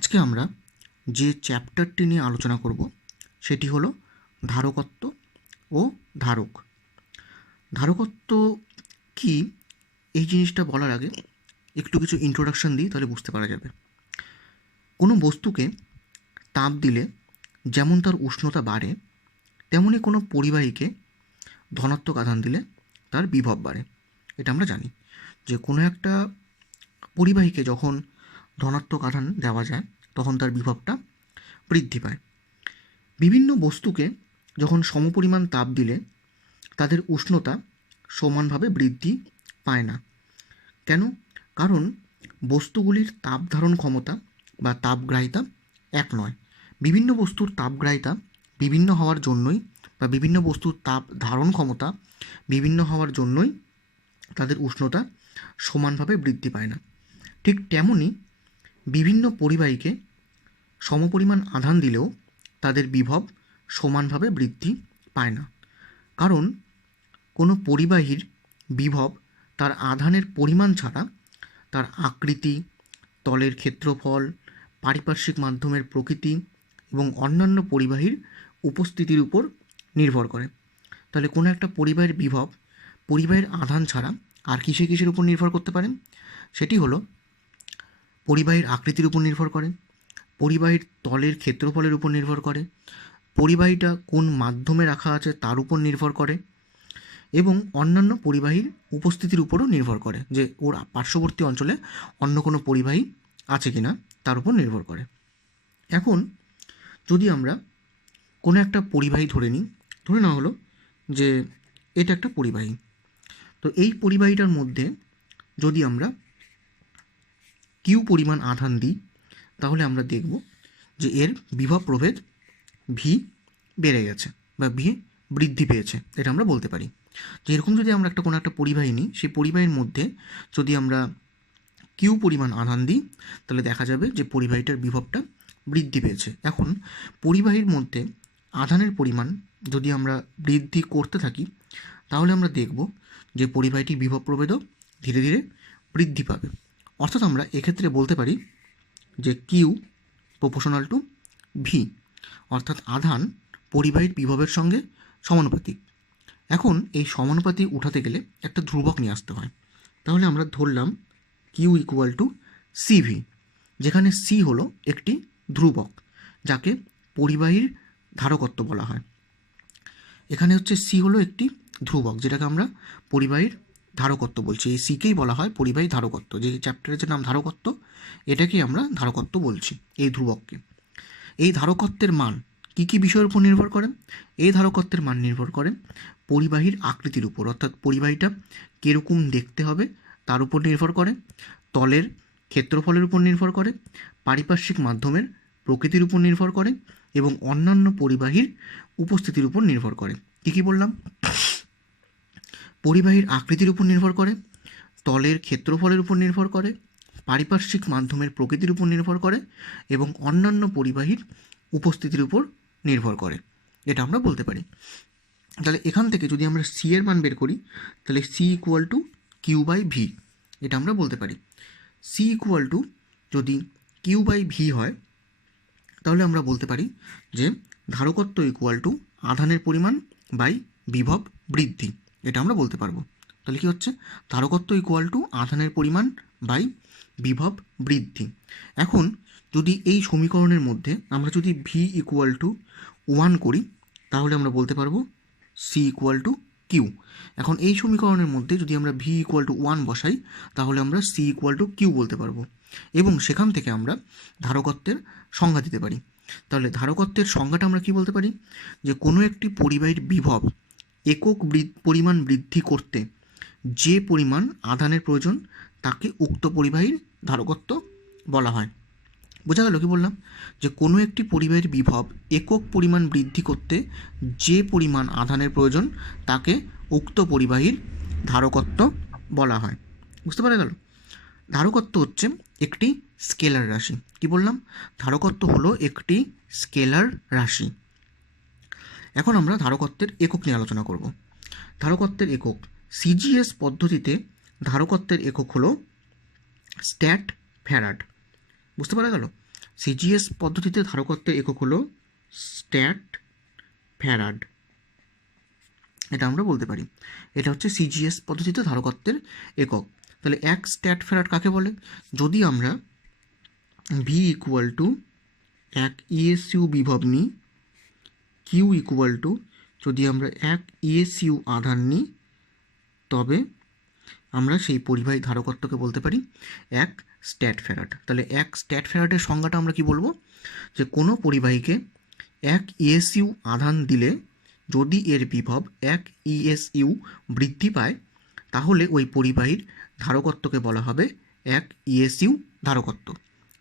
আজকে আমরা যে চ্যাপ্টারটি নিয়ে আলোচনা করব সেটি হলো ধারকত্ব ও ধারক। ধারকত্ব কি এই জিনিসটা বলার আগে একটু কিছু ইন্ট্রোডাকশন দিই, তাহলে বুঝতে পারা যাবে। কোনো বস্তুকে তাপ দিলে যেমন তার উষ্ণতা বাড়ে, তেমনই কোনো পরিবাহীকে ধনাত্মক আধান দিলে তার বিভব বাড়ে। এটা আমরা জানি যে কোনো একটা পরিবাহীকে যখন ধনাত্মক আধান দেওয়া যায় তখন তার বিভবটা বৃদ্ধি পায়। বিভিন্ন বস্তুকে যখন সমপরিমাণ তাপ দিলে তাদের উষ্ণতা সমানভাবে বৃদ্ধি পায় না। কেন? কারণ বস্তুগুলির তাপ ধারণ ক্ষমতা বা তাপগ্রাহিতা এক নয়। বিভিন্ন বস্তুর তাপগ্রাহিতা বিভিন্ন হওয়ার জন্যই বা বিভিন্ন বস্তুর তাপ ধারণ ক্ষমতা বিভিন্ন হওয়ার জন্যই তাদের উষ্ণতা সমানভাবে বৃদ্ধি পায় না। ঠিক তেমনই বিভিন্ন পরিবাহীকে সমপরিমাণ আধান দিলেও তাদের বিভব সমানভাবে বৃদ্ধি পায় না। কারণ কোনো পরিবাহীর বিভব তার আধানের পরিমাণ ছাড়া তার আকৃতি, তলের ক্ষেত্রফল, পারিপার্শ্বিক মাধ্যমের প্রকৃতি এবং অন্যান্য পরিবাহীর উপস্থিতির উপর নির্ভর করে। তাহলে কোনো একটা পরিবাহীর বিভব পরিবাহীর আধান ছাড়া আর কিসের উপর নির্ভর করতে পারে? সেটি হলো পরিবাহীর আকৃতির উপর নির্ভর করে, পরিবাহীর তলের ক্ষেত্রফলের উপর নির্ভর করে, পরিবাহীটা কোন মাধ্যমে রাখা আছে তার উপর নির্ভর করে এবং অন্যান্য পরিবাহীর উপস্থিতির উপরও নির্ভর করে, যে ওর পার্শ্ববর্তী অঞ্চলে অন্য কোনো পরিবাহী আছে কিনা তার উপর নির্ভর করে। এখন যদি আমরা কোনো একটা পরিবাহী ধরে নেওয়া হলো যে এটা একটা পরিবাহী, তো এই পরিবাহীটার মধ্যে যদি আমরা কিউ পরিমাণ আধান দিই তাহলে আমরা দেখব যে এর বিভব প্রভেদ ভি বেড়ে গেছে বা ভি বৃদ্ধি পেয়েছে। এটা আমরা বলতে পারি যে এরকম যদি আমরা কোনো একটা পরিবাহী নিই, সেই পরিবাহীর মধ্যে যদি আমরা কিউ পরিমাণ আধান দিই তাহলে দেখা যাবে যে পরিবাহীটার বিভবটা বৃদ্ধি পেয়েছে। এখন পরিবাহীর মধ্যে আধানের পরিমাণ যদি আমরা বৃদ্ধি করতে থাকি তাহলে আমরা দেখব যে পরিবাহীটির বিভব প্রভেদও ধীরে ধীরে বৃদ্ধি পাবে। অর্থাৎ আমরা এক্ষেত্রে বলতে পারি যে কিউ প্রপোর্শনাল টু ভি, অর্থাৎ আধান পরিবাহীর বিভবের সঙ্গে সমানুপাতিক। এখন এই সমানুপাতি উঠাতে গেলে একটা ধ্রুবক নিয়ে আসতে হয়। তাহলে আমরা ধরলাম কিউ ইকুয়াল টু সিভি, যেখানে সি হলো একটি ধ্রুবক যাকে পরিবাহীর ধারকত্ব বলা হয়। এখানে হচ্ছে সি হলো একটি ধ্রুবক যেটাকে আমরা পরিবাহীর ধারকত্ব বলছি। এই সিকেই বলা হয় পরিবাহী ধারকত্ব। যে চ্যাপ্টারের যে নাম ধারকত্ব, এটাকেই আমরা ধারকত্ব বলছি, এই ধ্রুবককে। এই ধারকত্বের মান কী কী বিষয়ের উপর নির্ভর করে? এই ধারকত্বের মান নির্ভর করে পরিবাহীর আকৃতির উপর, অর্থাৎ পরিবাহীটা কীরকম দেখতে হবে তার উপর নির্ভর করে, তলের ক্ষেত্রফলের উপর নির্ভর করে, পারিপার্শ্বিক মাধ্যমের প্রকৃতির উপর নির্ভর করে এবং অন্যান্য পরিবাহীর উপস্থিতির উপর নির্ভর করে। কী কী বললাম? পরিবাহীর আকৃতির উপর নির্ভর করে, তলের ক্ষেত্রফলের উপর নির্ভর করে, পারিপার্শ্বিক মাধ্যমের প্রকৃতির উপর নির্ভর করে এবং অন্যান্য পরিবাহীর উপস্থিতির উপর নির্ভর করে। এটা আমরা বলতে পারি। তাহলে এখান থেকে যদি আমরা সি এর মান বের করি তাহলে C equal to Q by V, এটা আমরা বলতে পারি। সি ইকুয়াল টু যদি কিউ বাই ভি হয় তাহলে আমরা বলতে পারি যে ধারকত্ব ইকুয়াল টু আধানের পরিমাণ বাই বিভব বৃদ্ধি, এটা আমরা বলতে পারবো। তাহলে কি হচ্ছে? ধারকত্ব ইকুয়াল টু আধানের পরিমাণ বাই বিভব বৃদ্ধি। এখন যদি এই সমীকরণের মধ্যে আমরা যদি ভি ইকুয়াল টু 1 করি তাহলে আমরা বলতে পারবো সি ইকুয়াল টু কিউ। এখন এই সমীকরণের মধ্যে যদি আমরা ভি ইকুয়াল টু 1 বসাই তাহলে আমরা সি ইকুয়াল টু কিউ বলতে পারবো এবং সেখান থেকে আমরা ধারকত্বের সংজ্ঞা দিতে পারি। তাহলে ধারকত্বের সংজ্ঞাটা আমরা কি বলতে পারি? যে কোনো একটি পরিবাহীর বিভব একক পরিমাণ বৃদ্ধি করতে যে পরিমাণ আধানের প্রয়োজন তাকে উক্ত পরিবাহীর ধারকত্ব বলা হয়। বোঝা গেল কি বললাম? যে কোনো একটি পরিবাহীর বিভব একক পরিমাণ বৃদ্ধি করতে যে পরিমাণ আধানের প্রয়োজন তাকে উক্ত পরিবাহীর ধারকত্ব বলা হয়। বুঝতে পারা গেল? ধারকত্ব হচ্ছে একটি স্কেলার রাশি। কি বললাম? ধারকত্ব হলো একটি স্কেলার রাশি। এখন আমরা ধারকত্বের একক নিয়ে আলোচনা করব। ধারকত্বের একক সিজিএস পদ্ধতিতে ধারকত্বের একক হলো স্ট্যাট ফ্যারাড। বুঝতে পারা গেল? সিজিএস পদ্ধতিতে ধারকত্বের একক হলো স্ট্যাট ফ্যারাড, এটা আমরা বলতে পারি। এটা হচ্ছে সিজিএস পদ্ধতিতে ধারকত্বের একক। তাহলে এক স্ট্যাট ফ্যারাড কাকে বলে? যদি আমরা ভি ইকুয়াল টু এক ইএসইউ বিভব নিই, কিউ ইকুয়াল টু যদি আমরা এক ইএসইউ আধান নিই, তবে আমরা সেই পরিবাহী ধারকত্বকে বলতে পারি এক স্ট্যাট ফ্যারাড। তাহলে এক স্ট্যাট ফ্যারাডের সংজ্ঞাটা আমরা কি বলবো? যে কোনো পরিবাহীকে এক ইএসইউ আধান দিলে যদি এর বিভব এক ইএসইউ বৃদ্ধি পায়, তাহলে ওই পরিবাহীর ধারকত্বকে বলা হবে এক ইএসইউ ধারকত্ব।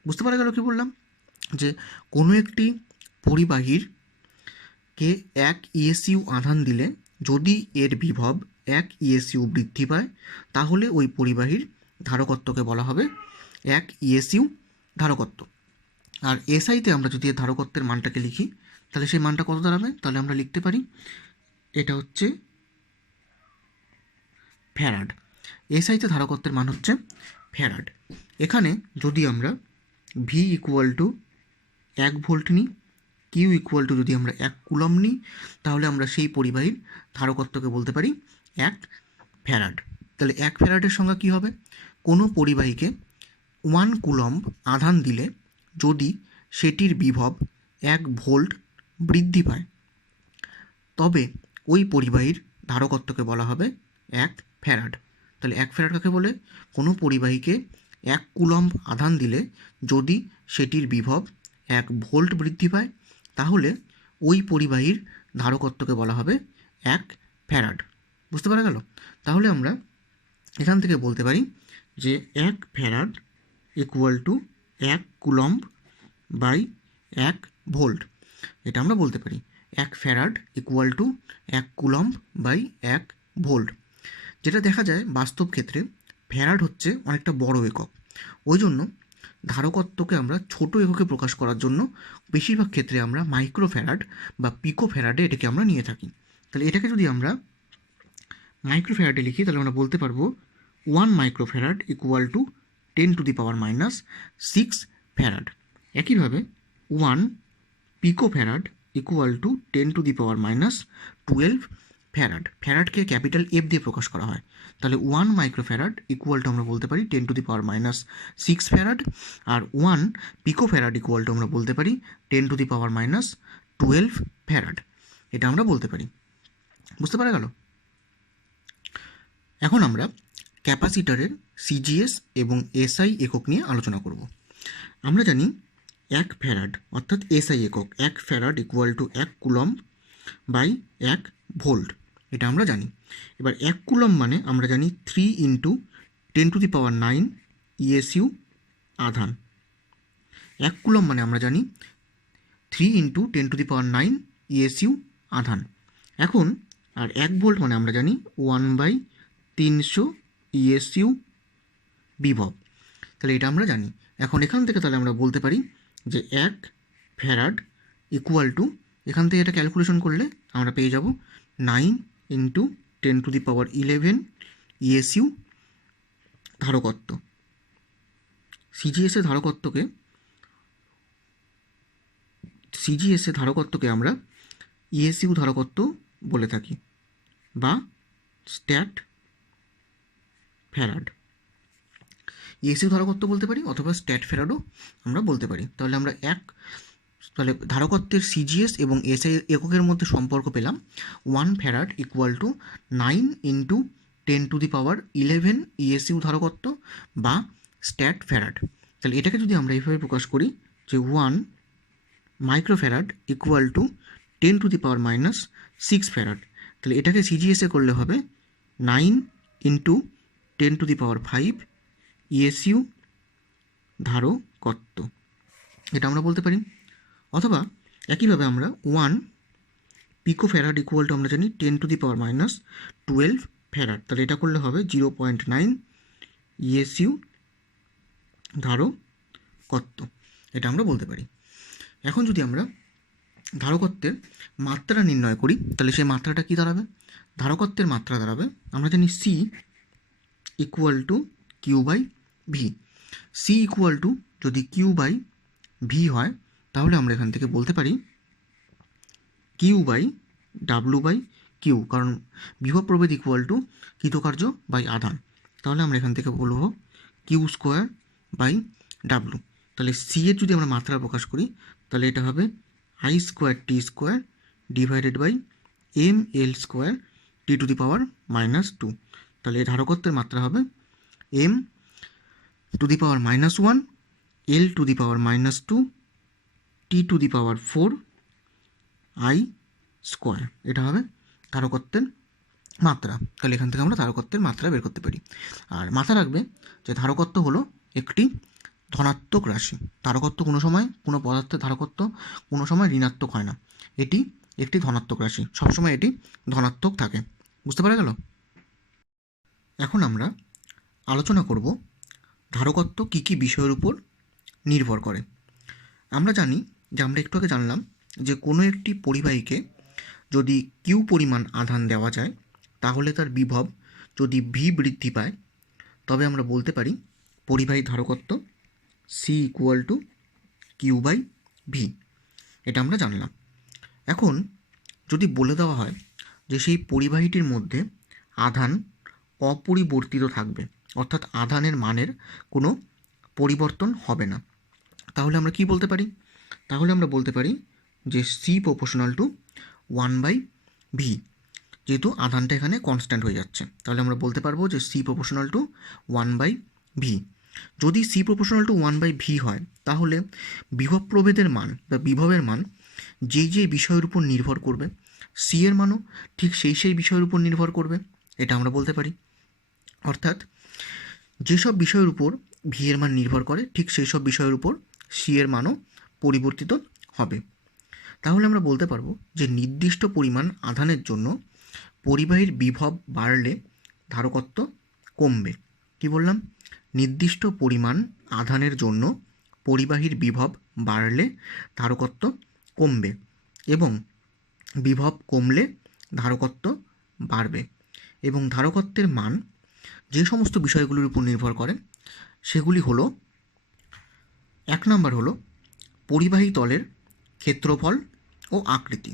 বুঝতে পারা গেল কি বললাম? যে কোনো একটি পরিবাহীর কে এক ইএসইউ আধান দিলে যদি এর বিভব এক ইএসইউ বৃদ্ধি পায়, তাহলে ওই পরিবাহীর ধারকত্বকে বলা হবে এক ইএসইউ ধারকত্ব। আর এসআইতে আমরা যদি এর ধারকত্বের মানটাকে লিখি, তাহলে সেই মানটা কত দাঁড়াবে? তাহলে আমরা লিখতে পারি এটা হচ্ছে ফ্যারাড। এসআইতে ধারকত্বের মান হচ্ছে ফ্যারাড। এখানে যদি আমরা ভি ইকুয়াল টু 1 ভোল্ট নিই, কিউ ইকুয়াল টু যদি আমরা 1 কুলম্ব নিই, তাহলে আমরা সেই পরিবাহীর ধারকত্বকে বলতে পারি 1 ফ্যারাড। তাহলে 1 ফ্যারাডের সংজ্ঞা কী হবে? কোনো পরিবাহীকে 1 কুলম্ব আধান দিলে যদি সেটির বিভব 1 ভোল্ট বৃদ্ধি পায়, তবে ওই পরিবাহীর ধারকত্বকে বলা হবে 1 ফ্যারাড। তাহলে 1 ফ্যারাড কাকে বলে? কোনো পরিবাহীকে 1 কুলম্ব আধান দিলে যদি সেটির বিভব 1 ভোল্ট বৃদ্ধি পায়, তাহলে ওই পরিবাহীর ধারকত্বকে বলা হবে 1 ফ্যারাড। বুঝতে পারা গেল? তাহলে আমরা এখান থেকে বলতে পারি যে 1 farad equal to 1 coulomb by 1 volt. এটা আমরা বলতে পারি 1 farad equal to 1 coulomb by 1 volt. যেটা দেখা যায় বাস্তব ক্ষেত্রে ফ্যারাড হচ্ছে অনেকটা বড় একক, ওই জন্য ধারকত্বকে আমরা ছোট এককে প্রকাশ করার জন্য বেশিরভাগ ক্ষেত্রে আমরা মাইক্রো ফ্যারাড বা পিকো ফ্যারাডে এটাকে আমরা নিয়ে থাকি। তাহলে এটাকে যদি আমরা মাইক্রো ফ্যারাডে লিখি, তাহলে আমরা বলতে পারবো 1 micro farad equal to 10⁻⁻6 farad. একইভাবে 1 pico farad equal to 10⁻12 farad. ফ্যারাডকে ক্যাপিটাল এফ দিয়ে প্রকাশ করা হয়। তাহলে 1 মাইক্রো ফ্যারাড ইকুয়াল টু আমরা বলতে পারি 10⁻6 ফ্যারাড, আর 1 পিকো ফ্যারাড ইকুয়াল টু আমরা বলতে পারি 10⁻12 ফ্যারাড। এটা আমরা বলতে পারি। বুঝতে পারা গেল? এখন আমরা ক্যাপাসিটরের সিজিএস এবং এসআই একক নিয়ে আলোচনা করব। আমরা জানি 1 ফ্যারাড অর্থাৎ এসআই একক 1 farad equal to 1 coulomb by 1 volt, এটা আমরা জানি। এবার 1 কুলম্ব মানে আমরা জানি 3 × 10⁹ ইএসইউ আধান। 1 কুলম্ব মানে আমরা জানি 3 × 10⁹ ইএসইউ আধান। এখন আর 1 ভোল্ট মানে আমরা জানি 1/300 ইএসইউ বিভব। তাহলে এটা আমরা জানি। এখন এখান থেকে তাহলে আমরা বলতে পারি যে 1 ফ্যারাড ইকুয়াল টু, এখান থেকে এটা ক্যালকুলেশন করলে আমরা পেয়ে যাব 9 × 10⁻11 ইএসইউ ধারকত্ব। সিজিএসের ধারকত্বকে আমরা ইএসইউ ধারকত্ব বলে থাকি বা স্ট্যাট ফ্যারাড। ইএসইউ ধারকত্ব বলতে পারি অথবা স্ট্যাট ফ্যারাডও আমরা বলতে পারি। তাহলে আমরা তাহলে ধারকত্বের সিজিএস এবং এসআই এককের মধ্যে সম্পর্ক পেলাম 1 ফ্যারাড ইকুয়াল টু 9 × 10⁻11 ইএসইউ ধারকত্ব বা স্ট্যাট ফ্যারাড। তাহলে এটাকে যদি আমরা এইভাবে প্রকাশ করি যে 1 micro farad equal two 10⁻6 farad, তাহলে এটাকে সিজিএসে করলে হবে 9 × 10⁵ ইএসইউ ধারকত্ব, এটা আমরা বলতে পারি। অথবা একইভাবে আমরা 1 পিকো ফ্যারাড ইকুয়াল টু আমরা জানি 10⁻12 ফ্যারাড, তাহলে এটা করলে হবে 0.9 ইএসইউ ধারকত্ব, এটা আমরা বলতে পারি। এখন যদি আমরা ধারকত্বের মাত্রা নির্ণয় করি, তাহলে সেই মাত্রাটা কী দাঁড়াবে? ধারকত্বের মাত্রা দাঁড়াবে আমরা জানি C equal to Q by V. C equal to যদি কিউ বাই ভি হয়, তাহলে আমরা এখান থেকে বলতে পারি Q by W by Q, কারণ বিভব প্রভেদ ইকুয়াল টু কৃতকার্য বাই আধান। তাহলে আমরা এখান থেকে বলবো কিউ স্কোয়ার বাই ডাব্লু। তাহলে সি এর যদি আমরা মাত্রা প্রকাশ করি তাহলে এটা হবে I square T square divided by M L square T to the power -2। তাহলে এই ধারকত্বের মাত্রা হবে M to the power -1 L to the power -2 T to the power 4 I square. এটা হবে ধারকত্বের মাত্রা। তাহলে এখান থেকে আমরা ধারকত্বের মাত্রা বের করতে পারি। আর মাথা রাখবে যে ধারকত্ব হলো একটি ধনাত্মক রাশি। ধারকত্ব কোনো সময় কোনো পদার্থের ধারকত্ব কোনো সময় ঋণাত্মক হয় না, এটি একটি ধনাত্মক রাশি, সবসময় এটি ধনাত্মক থাকে। বুঝতে পারা গেল? এখন আমরা আলোচনা করব ধারকত্ব কী কী বিষয়ের উপর নির্ভর করে। আমরা জানি যে আমরা একটু আগে জানলাম যে কোনো একটি পরিবাহীকে যদি কিউ পরিমাণ আধান দেওয়া যায় তাহলে তার বিভব যদি ভি বৃদ্ধি পায় তবে আমরা বলতে পারি পরিবাহী ধারকত্ব C equal to Q by V. এটা আমরা জানলাম। এখন যদি বলে দেওয়া হয় যে সেই পরিবাহীটির মধ্যে আধান অপরিবর্তিত থাকবে, অর্থাৎ আধানের মানের কোনো পরিবর্তন হবে না, তাহলে আমরা কি বলতে পারি? তাহলে আমরা বলতে পারি যে সি প্রপোর্শনাল টু 1/v, যেহেতু আধানটা এখানে কনস্ট্যান্ট হয়ে যাচ্ছে তাহলে আমরা বলতে পারবো যে সি প্রপোর্শনাল টু 1/v। যদি সি প্রপোর্শনাল টু 1/v হয় তাহলে বিভব প্রভেদের মান বা বিভবের মান যেই বিষয়ের উপর নির্ভর করবে সি এর মানও ঠিক সেই বিষয়ের উপর নির্ভর করবে, এটা আমরা বলতে পারি। অর্থাৎ যেসব বিষয়ের উপর ভি এর মান নির্ভর করে ঠিক সেই সব বিষয়ের উপর সি এর মানও পরিবর্তিত হবে। তাহলে আমরা বলতে পারবো যে নির্দিষ্ট পরিমাণ আধানের জন্য পরিবাহীর বিভব বাড়লে ধারকত্ব কমবে। কি বললাম? নির্দিষ্ট পরিমাণ আধানের জন্য পরিবাহীর বিভব বাড়লে ধারকত্ব কমবে এবং বিভব কমলে ধারকত্ব বাড়বে। এবং ধারকত্বের মান যে সমস্ত বিষয়গুলির উপর নির্ভর করে সেগুলি হলো, 1 নম্বর হলো পরিবাহী তলের ক্ষেত্রফল ও আকৃতি।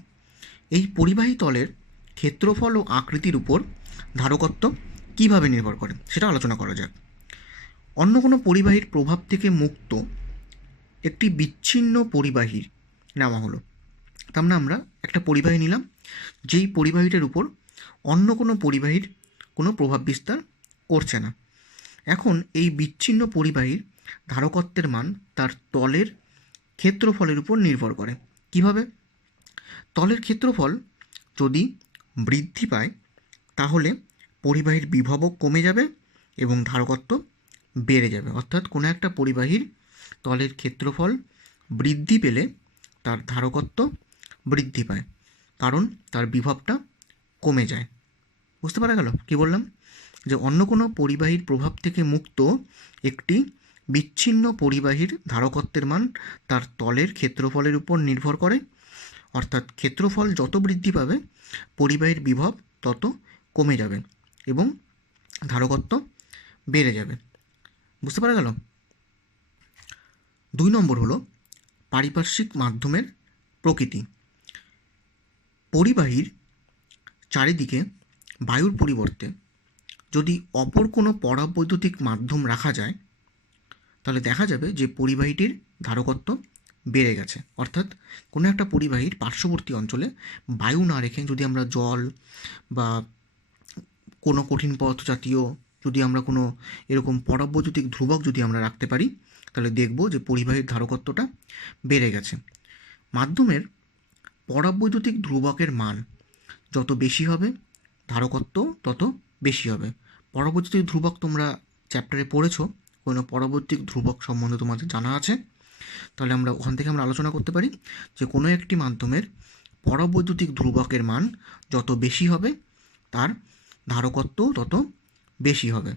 এই পরিবাহী তলের ক্ষেত্রফল ও আকৃতির উপর ধারকত্ব কীভাবে নির্ভর করে সেটা আলোচনা করা যাক। অন্য কোনো পরিবাহীর প্রভাব থেকে মুক্ত একটি বিচ্ছিন্ন পরিবাহীর নেওয়া হলো। তার মানে আমরা একটা পরিবাহী নিলাম যেই পরিবাহীটার উপর অন্য কোনো পরিবাহীর কোনো প্রভাব বিস্তার করছে না। এখন এই বিচ্ছিন্ন পরিবাহীর ধারকত্বের মান তার তলের ক্ষেত্রফলের উপর নির্ভর করে। কিভাবে? তলের ক্ষেত্রফল যদি বৃদ্ধি পায় তাহলে পরিবাহীর বিভবও কমে যাবে এবং ধারকত্ব বেড়ে যাবে। অর্থাৎ কোনো একটা পরিবাহীর তলের ক্ষেত্রফল বৃদ্ধি পেলে তার ধারকত্ব বৃদ্ধি পায়, কারণ তার বিভবটা কমে যায়। বুঝতে পারা গেল কী বললাম? যে অন্য কোনো পরিবাহীর প্রভাব থেকে মুক্ত একটি বিচ্ছিন্ন পরিবাহীর ধারকত্বের মান তার তলের ক্ষেত্রফলের উপর নির্ভর করে, অর্থাৎ ক্ষেত্রফল যত বৃদ্ধি পাবে পরিবাহীর বিভব তত কমে যাবে এবং ধারকত্ব বেড়ে যাবে। বুঝতে পারা গেল? 2 নম্বর হলো পারিপার্শ্বিক মাধ্যমের প্রকৃতি। পরিবাহীর চারিদিকে বায়ুর পরিবর্তে যদি অপর কোনো পরাবৈদ্যুতিক মাধ্যম রাখা যায় তাহলে দেখা যাবে যে পরিবাহীটির ধারকত্ব বেড়ে গেছে। অর্থাৎ কোনো একটা পরিবাহীর পার্শ্ববর্তী অঞ্চলে বায়ু না রেখে যদি আমরা জল বা কোনো কঠিন পদার্থ জাতীয় যদি আমরা কোনো এরকম পরাবৈদ্যুতিক ধ্রুবক যদি আমরা রাখতে পারি তাহলে দেখব যে পরিবাহীর ধারকত্বটা বেড়ে গেছে। মাধ্যমের পরাবৈদ্যুতিক ধ্রুবকের মান যত বেশি হবে ধারকত্ব তত বেশি হবে। পরাবৈদ্যুতিক ধ্রুবক তোমরা চ্যাপ্টারে পড়েছো, কোনো পরাবৈদ্যুতিক ধ্রুবক সম্বন্ধে তোমাদের জানা আছে, তাহলে আমরা ওখান থেকে আমরা আলোচনা করতে পারি যে কোনো একটি মাধ্যমের পরাবৈদ্যুতিক ধ্রুবকের মান যত বেশি হবে তার ধারকত্ব তত বেশি হবে।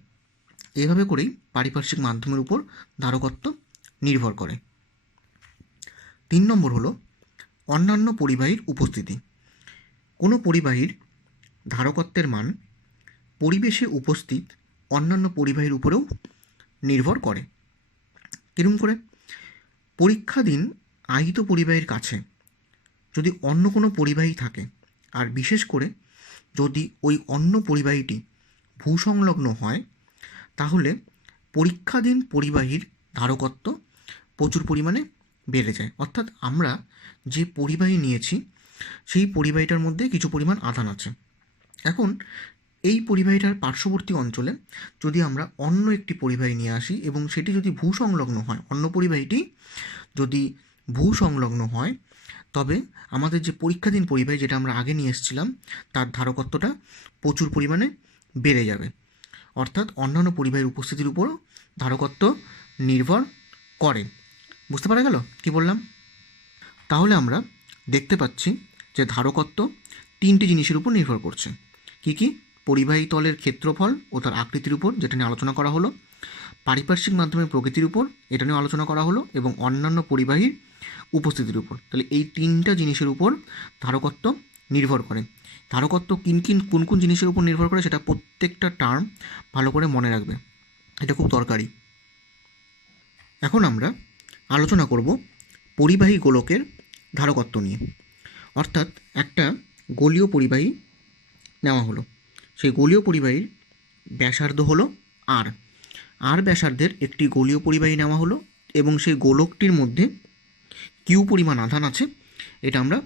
এইভাবে করেই পারিপার্শ্বিক মাধ্যমের উপর ধারকত্ব নির্ভর করে। 3 নম্বর হলো অন্যান্য পরিবাহীর উপস্থিতি। কোনো পরিবাহীর ধারকত্বের মান পরিবেশে উপস্থিত অন্যান্য পরিবাহীর উপরেও নির্ভর করে। কিরকম করে? পরীক্ষাধীন আহিত পরিবাহীর কাছে যদি অন্য কোনো পরিবাহী থাকে, আর বিশেষ করে যদি ওই অন্য পরিবাহীটি ভূসংলগ্ন হয়, তাহলে পরীক্ষাধীন পরিবাহীর ধারকত্ব প্রচুর পরিমাণে বেড়ে যায়। অর্থাৎ আমরা যে পরিবাহী নিয়েছি সেই পরিবাহীটার মধ্যে কিছু পরিমাণ আধান আছে। এখন এই পরিবাহীটার পার্শ্ববর্তী অঞ্চলে যদি আমরা অন্য একটি পরিবাহী নিয়ে আসি এবং সেটি যদি ভূসংলগ্ন হয়, অন্য পরিবাহীটি যদি ভূসংলগ্ন হয়, তবে আমাদের যে পরীক্ষাধীন পরিবাহী যেটা আমরা আগে নিয়ে এসেছিলাম তার ধারকত্বটা প্রচুর পরিমাণে বেড়ে যাবে। অর্থাৎ অন্যান্য পরিবাহীর উপস্থিতির উপরও ধারকত্ব নির্ভর করে। বুঝতে পারা গেল কি বললাম? তাহলে আমরা দেখতে পাচ্ছি যে ধারকত্ব তিনটি জিনিসের উপর নির্ভর করছে। কি কি? পরিবাহী তলের ক্ষেত্রফল ও তার আকৃতির উপর, যেটা নিয়ে আলোচনা করা হলো, পারিপার্শ্বিক মাধ্যমের প্রকৃতির উপর, এটা নিয়ে আলোচনা করা হলো, এবং অন্যান্য পরিবাহীর উপস্থিতির উপর। তাহলে এই তিনটা জিনিসের উপর ধারকত্ব নির্ভর করে। ধারকত্ব কোন কোন জিনিসের উপর নির্ভর করে সেটা প্রত্যেকটা টার্ম ভালো করে মনে রাখবে, এটা খুব দরকারি। এখন আমরা আলোচনা করব পরিবাহী গোলকের ধারকত্ব নিয়ে। অর্থাৎ একটা গোলীয় পরিবাহী নেওয়া হলো, সেই গোলীয় পরিবাহীর ব্যাসার্ধ হলো আর ব্যাসার্ধের একটি গোলীয় পরিবাহী নেওয়া হলো, এবং সেই গোলকটির মধ্যে কিউ পরিমাণ আধান আছে, এটা আমরা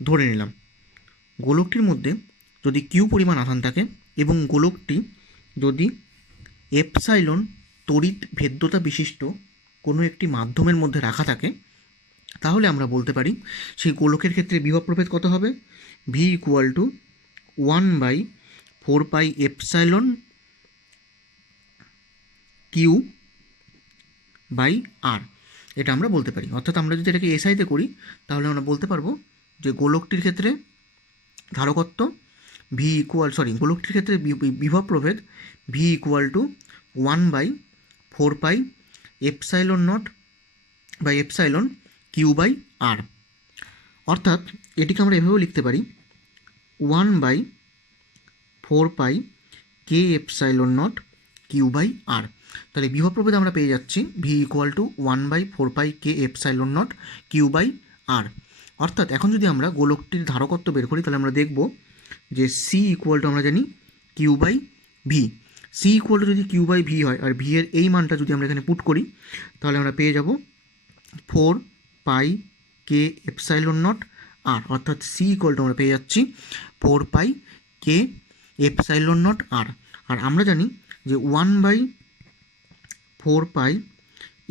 ধরে নিলাম। গোলকটির মধ্যে যদি কিউ পরিমাণ আধান থাকে এবং গোলকটি যদি এপসাইলন তড়িৎ ভেদ্যতা বিশিষ্ট কোনো একটি মাধ্যমের মধ্যে রাখা থাকে, তাহলে আমরা বলতে পারি সেই গোলকের ক্ষেত্রে বিভব প্রভেদ কত হবে? V equal to 1/4 epsilon Q by R, এটা আমরা বলতে পারি। অর্থাৎ আমরা যদি এটাকে এসআইতে করি তাহলে আমরা বলতে পারবো যে গোলকটির ক্ষেত্রে ধারকত্ব গোলকটির ক্ষেত্রে বিভব প্রভেদ V equal to 1/4 epsilon naught by epsilon Q by R. অর্থাৎ এটিকে আমরা এভাবেও লিখতে পারি 1/4 কে epsilon naught Q by R. তাহলে বিভব প্রভেদ আমরা পেয়ে যাচ্ছি ভি ইকুয়াল টু 1/4 কে epsilon naught Q by R. অর্থাৎ এখন যদি আমরা গোলকটির ধারকত্ব বের করি তাহলে আমরা দেখব যে সি ইকুয়াল টু আমরা জানি Q by V. C equal to যদি কিউ বাই ভি হয় আর ভি এর এই মানটা যদি আমরা এখানে পুট করি তাহলে আমরা পেয়ে যাব 4 কে এপসাইলন নট আর। অর্থাৎ সি ইকুয়াল টু আমরা পেয়ে যাচ্ছি 4 কে এপসাইলন নট আর। আর আমরা জানি যে 1/4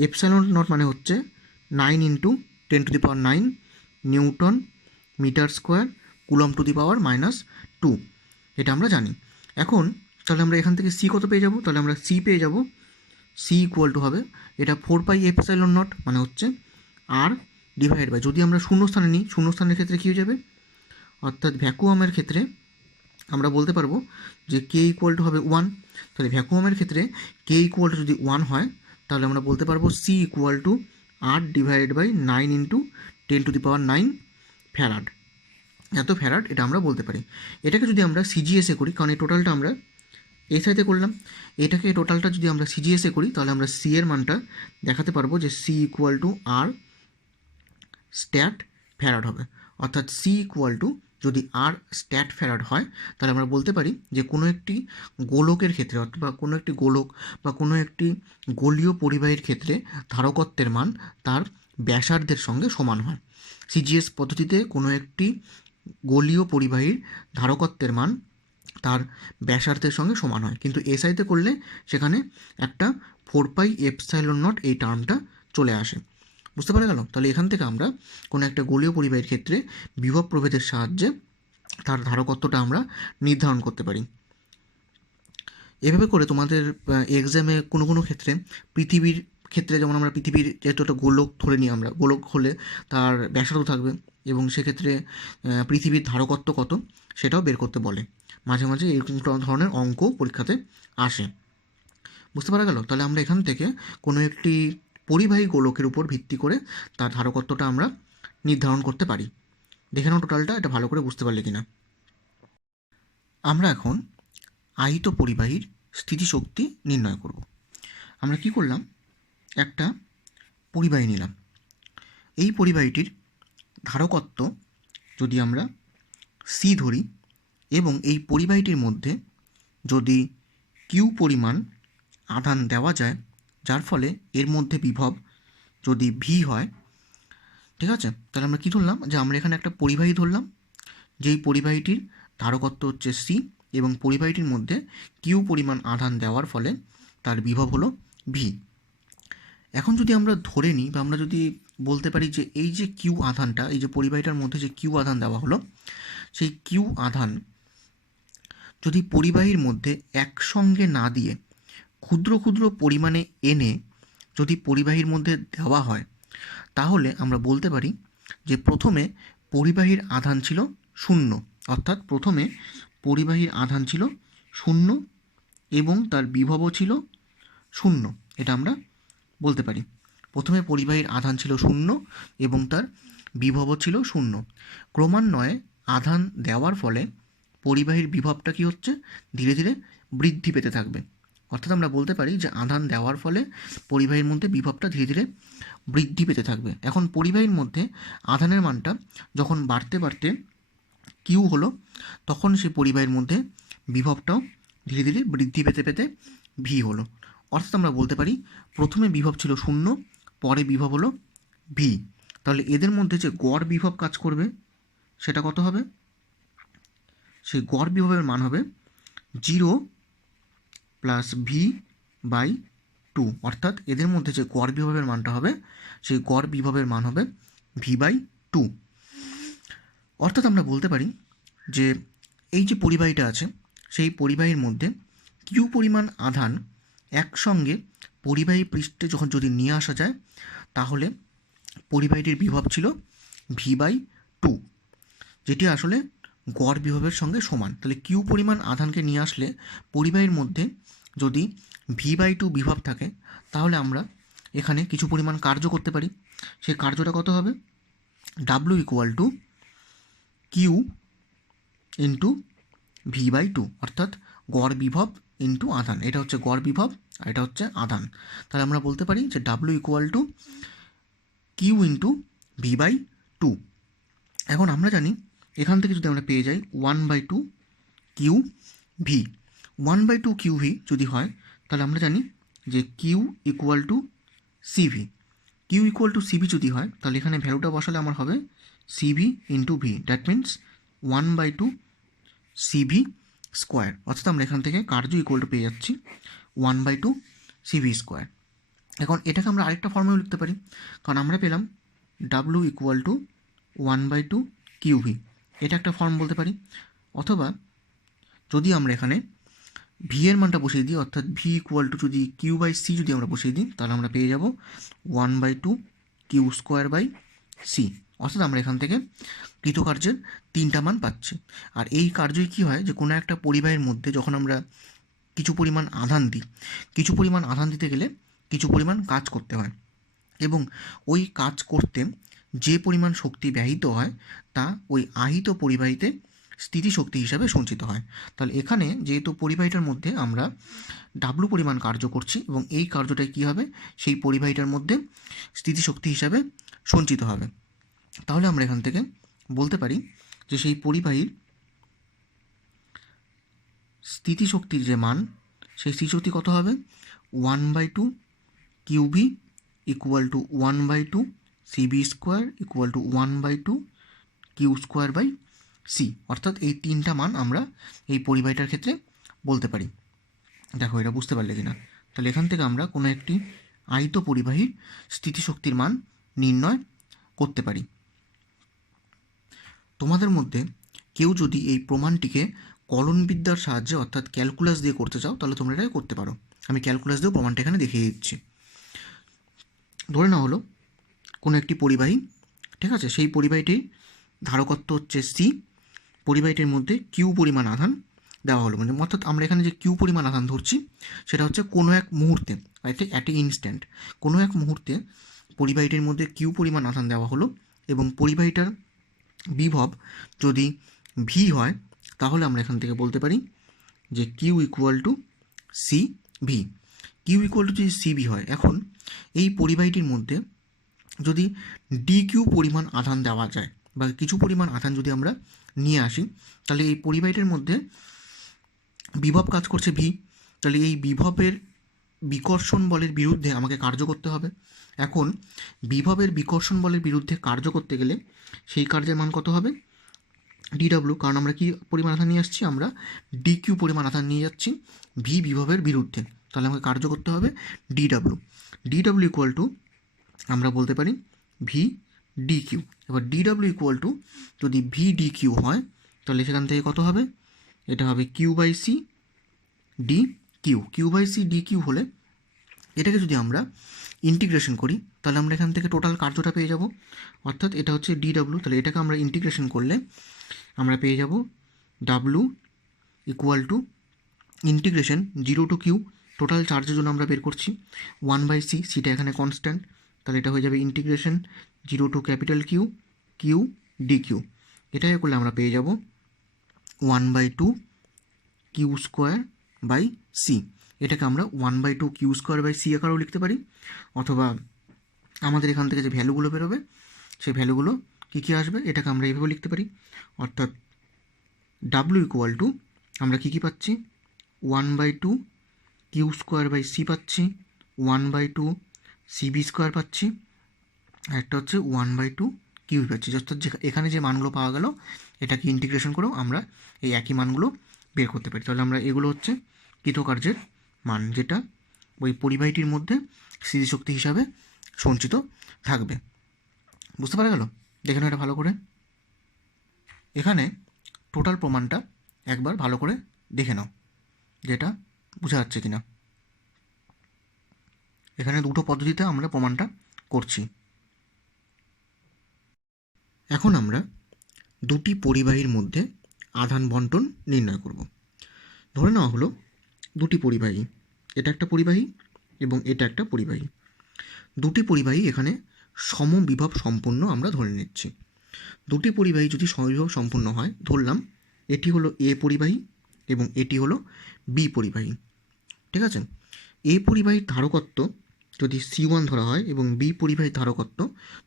এপসাইলন নট মানে হচ্ছে 9 × 10⁹ newton metre square coulomb to the power -2, এটা আমরা জানি। এখন তাহলে আমরা এখান থেকে সি কত পেয়ে যাব? তাহলে আমরা সি পেয়ে যাব, সি ইকুয়াল টু হবে এটা 4 এপসাইলন নট মানে হচ্ছে আর ডিভাইড বাই, যদি আমরা শূন্যস্থানে নিই শূন্যস্থানের ক্ষেত্রে কী হয়ে যাবে? অর্থাৎ ভ্যাকুয়ামের ক্ষেত্রে আমরা বলতে পারবো যে কে ইকুয়াল টু হবে 1। তাহলে ভ্যাকুয়ামের ক্ষেত্রে কে ইকুয়াল টু যদি 1 হয় তাহলে আমরা বলতে পারবো C equal to R divide by 9 × 10⁹ farad. এত ফ্যারাড এটা আমরা বলতে পারি। এটাকে যদি আমরা সিজিএসে করি, কারণ এই টোটালটা আমরা এসআইতে করলাম, এটাকে টোটালটা যদি আমরা সিজিএসে করি তাহলে আমরা সি এর মানটা দেখাতে পারবো যে C equal to R stat farad হবে। অর্থাৎ সি ইকুয়াল টু যদি আর স্ট্যাট ফ্যারাড হয় তাহলে আমরা বলতে পারি যে কোনো একটি গোলকের ক্ষেত্রে বা কোনো একটি গোলক বা কোনো একটি গোলীয় পরিবাহীর ক্ষেত্রে ধারকত্বের মান তার ব্যাসার্ধের সঙ্গে সমান হয়। সিজিএস পদ্ধতিতে কোনো একটি গোলীয় পরিবাহীর ধারকত্বের মান তার ব্যাসার্ধের সঙ্গে সমান হয়, কিন্তু এসআইতে করলে সেখানে একটা 4 এপসাইলন নট এই টার্মটা চলে আসে। বুঝতে পারা গেল? তাহলে এখান থেকে আমরা কোনো একটা গোলীয় পরিবাহীর ক্ষেত্রে বিভব প্রভেদের সাহায্যে তার ধারকত্বটা আমরা নির্ধারণ করতে পারি। এভাবে করে তোমাদের এক্সামে কোনো কোনো ক্ষেত্রে পৃথিবীর ক্ষেত্রে, যেমন আমরা পৃথিবীর যেহেতু একটা গোলক ধরে নিই, আমরা গোলক হলে তার ব্যাসার্ধ থাকবে এবং সেক্ষেত্রে পৃথিবীর ধারকত্ব কত সেটাও বের করতে বলে। মাঝে মাঝে এরকম ধরনের অঙ্ক পরীক্ষাতে আসে। বুঝতে পারা গেল? তাহলে আমরা এখান থেকে কোনো একটি পরিবাহী গোলকের উপর ভিত্তি করে তার ধারকত্বটা আমরা নির্ধারণ করতে পারি। দেখে নাও টোটালটা, এটা ভালো করে বুঝতে পারলে কিনা। আমরা এখন আহিত পরিবাহীর স্থিতিশক্তি নির্ণয় করব। আমরা কি করলাম, একটা পরিবাহী নিলাম, এই পরিবাহীটির ধারকত্ব যদি আমরা সি ধরি এবং এই পরিবাহীটির মধ্যে যদি কিউ পরিমাণ আধান দেওয়া যায়, যার ফলে এর মধ্যে বিভব যদি ভি হয়, ঠিক আছে, তাহলে আমরা কী ধরলাম, যে আমরা এখানে একটা পরিবাহী ধরলাম, যেই পরিবাহীটির ধারকত্ব হচ্ছে সি এবং পরিবাহীটির মধ্যে কিউ পরিমাণ আধান দেওয়ার ফলে তার বিভব হলো ভি। এখন যদি আমরা ধরে নিই বা আমরা যদি বলতে পারি যে এই যে কিউ আধানটা, এই যে পরিবাহীটার মধ্যে যে কিউ আধান দেওয়া হলো, সেই কিউ আধান যদি পরিবাহীর মধ্যে একসঙ্গে না দিয়ে ক্ষুদ্র ক্ষুদ্র পরিমাণে এনে যদি পরিবাহীর মধ্যে দেওয়া হয়, তাহলে আমরা বলতে পারি যে প্রথমে পরিবাহীর আধান ছিল শূন্য, অর্থাৎ প্রথমে পরিবাহীর আধান ছিল শূন্য এবং তার বিভবও ছিল শূন্য। এটা আমরা বলতে পারি প্রথমে পরিবাহীর আধান ছিল শূন্য এবং তার বিভবও ছিল শূন্য। ক্রমান্বয়ে আধান দেওয়ার ফলে পরিবাহীর বিভবটা কী হচ্ছে, ধীরে ধীরে বৃদ্ধি পেতে থাকবে। অর্থাৎ আমরা বলতে পারি যে আধান দেওয়ার ফলে পরিবাহীর মধ্যে বিভবটা ধীরে ধীরে বৃদ্ধি পেতে থাকবে। এখন পরিবাহীর মধ্যে আধানের মানটা যখন বাড়তে বাড়তে কিউ হলো, তখন সেই পরিবাহীর মধ্যে বিভবটাও ধীরে ধীরে বৃদ্ধি পেতে পেতে ভি হলো। অর্থাৎ আমরা বলতে পারি প্রথমে বিভব ছিল শূন্য, পরে বিভব হলো ভি। তাহলে এদের মধ্যে যে গড় বিভব কাজ করবে সেটা কত হবে? সেই গড় বিভবের মান হবে 0 প্লাস ভি বাই 2। অর্থাৎ এদের মধ্যে যে গড় বিভবের মানটা হবে, সেই গড় বিভবের মান হবে ভি বাই 2। অর্থাৎ আমরা বলতে পারি যে এই যে পরিবাহীটা আছে, সেই পরিবাহীর মধ্যে কিউ পরিমাণ আধান একসঙ্গে পরিবাহী পৃষ্ঠে যখন যদি নিয়ে আসা যায়, তাহলে পরিবাহীটির বিভব ছিল ভি বাই 2, যেটি আসলে গড় বিভবের সঙ্গে সমান। তাহলে কিউ পরিমাণ আধানকে নিয়ে আসলে পরিবাহীর মধ্যে যদি ভি বাই 2 বিভব থাকে, তাহলে আমরা এখানে কিছু পরিমাণ কার্য করতে পারি। সেই কার্যটা কত হবে? W equal to Q into V by 2, অর্থাৎ গড় বিভব ইন্টু আধান। এটা হচ্ছে গড় বিভব আর এটা হচ্ছে আধান। তাহলে আমরা বলতে পারি যে W equal to Q into V by 2। এখন আমরা জানি এখান থেকে যদি আমরা পেয়ে যাই 1/2 কিউ ভি, 1/2 কিউ ভি যদি হয়, তাহলে আমরা জানি যে Q equal to CV. Q equal to CV যদি হয়, তাহলে এখানে ভ্যালুটা বসালে আমার হবে CV into V, that means 1/2 CV square. অর্থাৎ আমরা এখান থেকে কার্য ইকুয়াল টু পেয়ে যাচ্ছি 1/2 সিভি স্কোয়ার। এখন এটাকে আমরা আরেকটা ফর্মেও লিখতে পারি, কারণ আমরা পেলাম ডাব্লু ইকুয়াল টু 1/2 কিউভি, এটা একটা ফর্ম বলতে পারি। অথবা যদি আমরা এখানে ভি এর মানটা বসিয়ে দিই, অর্থাৎ ভি ইকুয়াল টু যদি কিউ বাই সি যদি আমরা বসিয়ে দিই, তাহলে আমরা পেয়ে যাব 1/2 কিউ স্কোয়ার বাই সি। অর্থাৎ আমরা এখান থেকে কৃতকার্যের 3টা মান পাচ্ছি। আর এই কার্যই কী হয়, যে কোনো একটা পরিবাহীর মধ্যে যখন আমরা কিছু পরিমাণ আধান দিই, কিছু পরিমাণ আধান দিতে গেলে কিছু পরিমাণ কাজ করতে হয়, এবং ওই কাজ করতে যে পরিমাণ শক্তি ব্যয়িত হয় তা ওই আহিত পরিবাহীতে স্থিতিশক্তি হিসাবে সঞ্চিত হয়। তাহলে এখানে যেহেতু পরিবাহীটার মধ্যে আমরা ডাব্লু পরিমাণ কার্য করছি এবং এই কার্যটাই কী হবে, সেই পরিবাহীটার মধ্যে স্থিতিশক্তি হিসাবে সঞ্চিত হবে। তাহলে আমরা এখান থেকে বলতে পারি যে সেই পরিবাহীর স্থিতিশক্তির যে মান, সেই স্থিতিশক্তি কত হবে? 1/2 QV equal to 1/2 CV square equal to 1/2 Q square by C. অর্থাৎ এই 3টা মান আমরা এই পরিবাহীটার ক্ষেত্রে বলতে পারি। দেখো এটা বুঝতে পারলে কিনা? তাহলে এখান থেকে আমরা কোনো একটি আহিত পরিবাহীর স্থিতিশক্তির মান নির্ণয় করতে পারি। তোমাদের মধ্যে কেউ যদি এই প্রমাণটিকে কলনবিদ্যার সাহায্যে অর্থাৎ ক্যালকুলাস দিয়ে করতে চাও, তাহলে তোমরা এটা করতে পারো। আমি ক্যালকুলাস দিয়েও প্রমাণটা এখানে দেখিয়ে দিচ্ছি। ধরে নেওয়া হলো কোনো একটি পরিবাহী, ঠিক আছে, সেই পরিবাহীটির ধারকত্ব হচ্ছে সি, পরিবাহীটির মধ্যে কিউ পরিমাণ আধান দেওয়া হলো, মানে অর্থাৎ আমরা এখানে যে কিউ পরিমাণ আধান ধরছি সেটা হচ্ছে কোনো এক মুহূর্তে, অ্যাট এ ইনস্ট্যান্ট, কোনো এক মুহূর্তে পরিবাহীটির মধ্যে কিউ পরিমাণ আধান দেওয়া হলো এবং পরিবাহীটার বিভব যদি ভি হয়, তাহলে আমরা এখান থেকে বলতে পারি যে Q equal to C V. Q equal to যদি সি ভি হয়, এখন এই পরিবাহীটির মধ্যে যদি ডি কিউ পরিমাণ আধান দেওয়া যায় বা কিছু পরিমাণ আধান যদি আমরা নিয়ে আসি, তাহলে এই পরিবাহীটির মধ্যে বিভব কাজ করছে ভি। তাহলে এই বিভবের বিকর্ষণ বলের বিরুদ্ধে আমাকে কার্য করতে হবে। এখন বিভবের বিকর্ষণ বলের বিরুদ্ধে কার্য করতে গেলে সেই কার্যের মান কত হবে? ডিডাব্লিউ, কারণ আমরা কি পরিমাণ আধান নিয়ে আসছি? আমরা ডি কিউ পরিমাণ আধান নিয়ে যাচ্ছি ভি বিভবের বিরুদ্ধে। তাহলে আমাকে কার্য করতে হবে ডিডাব্লিউ। ডিডাব্লিউ ইকুয়াল টু আমরা বলতে পারি ভি ডি কিউ। এবার ডিডাব্লিউ ইকুয়াল টু যদি ভি ডি কিউ হয়, তাহলে সেখান থেকে কত হবে? এটা হবে Q by C d Q. Q by C d Q হলে এটাকে যদি আমরা ইন্টিগ্রেশন করি, তাহলে আমরা এখান থেকে টোটাল কার্যটা পেয়ে যাব। অর্থাৎ এটা হচ্ছে ডিডাব্লিউ, তাহলে এটাকে আমরা ইন্টিগ্রেশন করলে আমরা পেয়ে যাব W equal to integration 0 to Q, total চার্জের জন্য আমরা বের করছি 1/c, সিটা এখানে কনস্ট্যান্ট, তাহলে এটা হয়ে যাবে integration 0 to capital Q Q d Q. এটাই করলে আমরা পেয়ে যাব 1/2 কিউ স্কোয়ার বাই সি। এটাকে আমরা 1/2 কিউ স্কোয়ার বাই সি আকারেও লিখতে পারি, অথবা আমাদের এখান থেকে যে ভ্যালুগুলো বেরোবে সেই ভ্যালুগুলো কী কী আসবে এটাকে আমরা এইভাবে লিখতে পারি। অর্থাৎ ডাব্লু ইকুয়াল টু আমরা কী কী পাচ্ছি? 1/2 কিউ স্কোয়ার বাই সি পাচ্ছি, 1/2 সিবি স্কোয়ার পাচ্ছি, আর একটা হচ্ছে 1/2 কিউ পাচ্ছি। অর্থাৎ এখানে যে মানগুলো পাওয়া গেল এটাকে ইন্টিগ্রেশন করেও আমরা এই একই মানগুলো বের করতে পারি। তাহলে আমরা এগুলো হচ্ছে কৃতকার্যের মান, যেটা ওই পরিবাহীটির মধ্যে স্থিতিশক্তি হিসাবে সঞ্চিত থাকবে। বুঝতে পারা গেল? দেখে নাও এটা ভালো করে। এখানে টোটাল প্রমাণটা একবার ভালো করে দেখে নাও যেটা বোঝা যাচ্ছে কিনা। এখানে দুটো পদ্ধতিতে আমরা প্রমাণটা করছি। এখন আমরা দুটি পরিবাহীর মধ্যে আধান বন্টন নির্ণয় করব। ধরে নেওয়া হলো দুটি পরিবাহী, এটা একটা পরিবাহী এবং এটা একটা পরিবাহী। দুটি পরিবাহী এখানে সমবিভব সম্পন্ন আমরা ধরে নিচ্ছি। দুটি পরিবাহী যদি সমবিভব সম্পন্ন হয়, ধরলাম এটি হলো এ পরিবাহী এবং এটি হলো বি পরিবাহী। ঠিক আছে? এ পরিবাহীর ধারকত্ব যদি C1 ধরা হয় এবং বি পরিবাহীর ধারকত্ব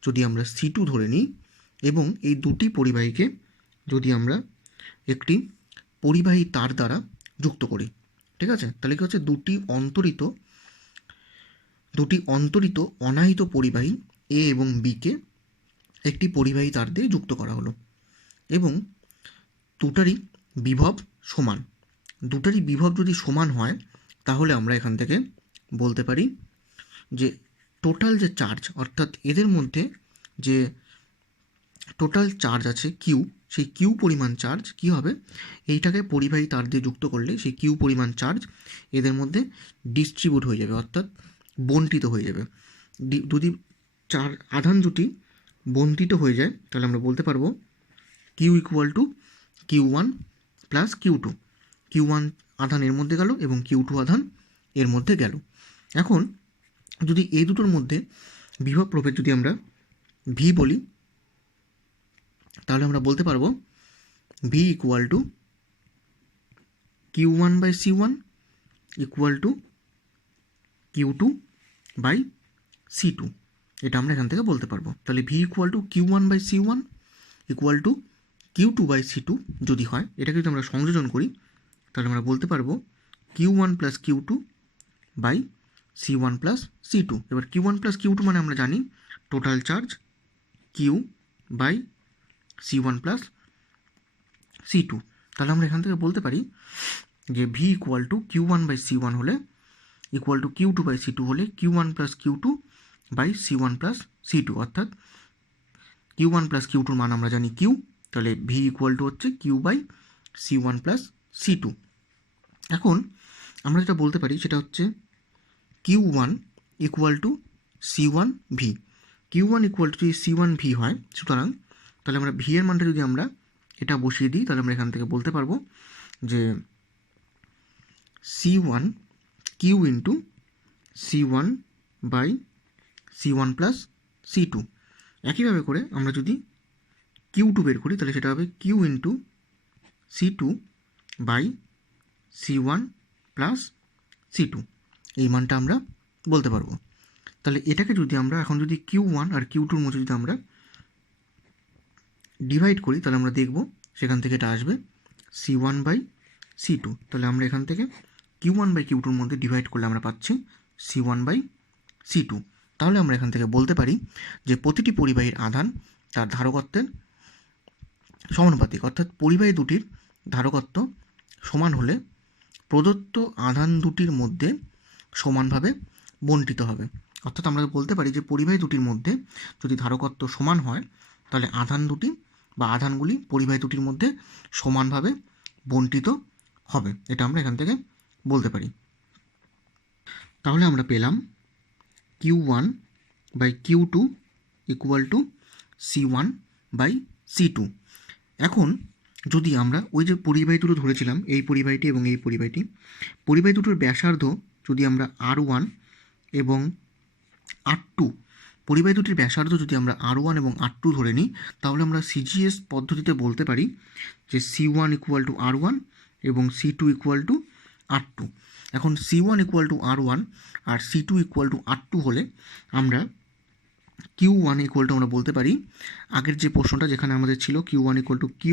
যদি আমরা C2 ধরে নিই, এবং এই দুটি পরিবাহীকে যদি আমরা একটি পরিবাহী তার দ্বারা যুক্ত করি, ঠিক আছে, তাহলে কী হচ্ছে? দুটি অন্তরিত অনাহিত পরিবাহী এ এবং বিকে একটি পরিবাহী তার দিয়ে যুক্ত করা হলো, এবং দুটারই বিভব সমান। দুটারই বিভব যদি সমান হয়, তাহলে আমরা এখান থেকে বলতে পারি যে টোটাল যে চার্জ, অর্থাৎ এদের মধ্যে যে টোটাল চার্জ আছে কিউ, সেই কিউ পরিমাণ চার্জ কী হবে? এইটাকে পরিবাহী তার দিয়ে যুক্ত করলে সেই কিউ পরিমাণ চার্জ এদের মধ্যে ডিস্ট্রিবিউট হয়ে যাবে, অর্থাৎ বণ্টিত হয়ে যাবে। যদি আধান দুটি বণ্টিত হয়ে যায়, তাহলে আমরা বলতে পারবো Q equal to Q1 plus Q2। Q1 আধান এর মধ্যে গেল এবং Q2 আধান এর মধ্যে গেল। এখন যদি এই দুটোর মধ্যে বিভব প্রভেদ যদি আমরা ভি বলি, তাহলে আমরা বলতে পারবো V equal to Q1 by C1 equal to Q2 by C2। এটা আমরা এখান থেকে বলতে পারবো। তাহলে V equal to Q1 by C1 equal to Q2 by C2 যদি হয়, এটাকে যদি আমরা সংযোজন করি, তাহলে আমরা বলতে পারবো Q1 plus Q2 by C1 plus C2। এবার Q1 প্লাস Q2 মানে আমরা জানি total charge Q by C1 plus C2। তাহলে আমরা এখান থেকে বলতে পারি যে V equal to Q1 by C1 হলে equal to Q2 by C2 হলে Q1 plus Q2 by C1 plus C2, অর্থাৎ Q1 প্লাস Q2 মান আমরা জানি Q, তাহলে ভি ইকুয়াল টু হচ্ছে Q by C1 plus C2। এখন আমরা যেটা বলতে পারি সেটা হচ্ছে Q1 equal to C1 V. Q1 equal to যদি C1 ভি হয়, সুতরাং তাহলে আমরা ভি এর মানটা যদি আমরা এটা বসিয়ে দিই, তাহলে আমরা এখান থেকে বলতে পারবো যে C1 Q into C1 by C1 plus C2। একইভাবে করে আমরা যদি Q2 বের করি, তাহলে সেটা হবে Q into C2 by C1 plus C2। এই মানটা আমরা বলতে পারবো। তাহলে এটাকে যদি আমরা এখন যদি Q1 আর Q2-র মধ্যে যদি আমরা ডিভাইড করি তাহলে আমরা দেখব সেখান থেকে এটা আসবে C1/C2। তাহলে আমরা এখান থেকে Q1/Q2-র মধ্যে ডিভাইড করলে আমরা পাচ্ছি C1/C2। তাহলে আমরা এখান থেকে বলতে পারি যে প্রতিটি পরিবাহীর আধান তার ধারকত্বের সমানুপাতিক, অর্থাৎ পরিবাহী দুটির ধারকত্ব সমান হলে প্রদত্ত আধান দুটির মধ্যে সমানভাবে বণ্টিত হবে। অর্থাৎ আমরা বলতে পারি যে পরিবাহী দুটির মধ্যে যদি ধারকত্ব সমান হয় তাহলে আধান দুটি বা আধানগুলি পরিবাহী দুটির মধ্যে সমানভাবে বণ্টিত হবে, এটা আমরা এখান থেকে বলতে পারি। তাহলে আমরা পেলাম Q1/Q2 ইকুয়াল টু C1/C2। এখন যদি আমরা ওই যে পরিবাহী দুটো ধরেছিলাম, এই পরিবাহীটি এবং এই পরিবাহী দুটোর ব্যাসার্ধ যদি আমরা R1 এবং R2, পরিবাহী দুটির ব্যাসার্ধ যদি আমরা R1 এবং R2 ধরে নিই তাহলে আমরা CGS পদ্ধতিতে বলতে পারি যে C1 ইকুয়াল টু R1 এবং C2 ইকুয়াল টু R2। এখন C1 ইকুয়াল টু R1 আর C2 ইকুয়াল টু R2 হলে আমরা Q1 ইকুয়াল টু আমরা বলতে পারি আগের যে প্রশ্নটা যেখানে আমাদের ছিল Q1 equal two Q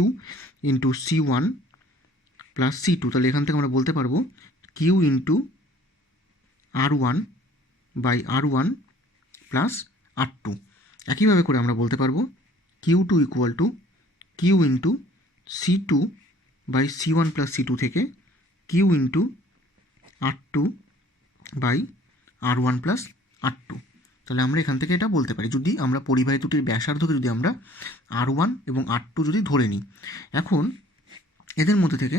into C1 plus C2, তাহলে এখান থেকে আমরা বলতে পারবো Q into R1/R1 plus R2। একইভাবে করে আমরা বলতে পারবো Q2 equal to Q into C2/C1 plus C2 থেকে Q into R2/R1 plus R2। তাহলে আমরা এখান থেকে এটা বলতে পারি যদি আমরা পরিবাহী দুটির ব্যাসার্ধকে যদি আমরা R1 এবং R2 যদি ধরে নিই। এখন এদের মধ্যে থেকে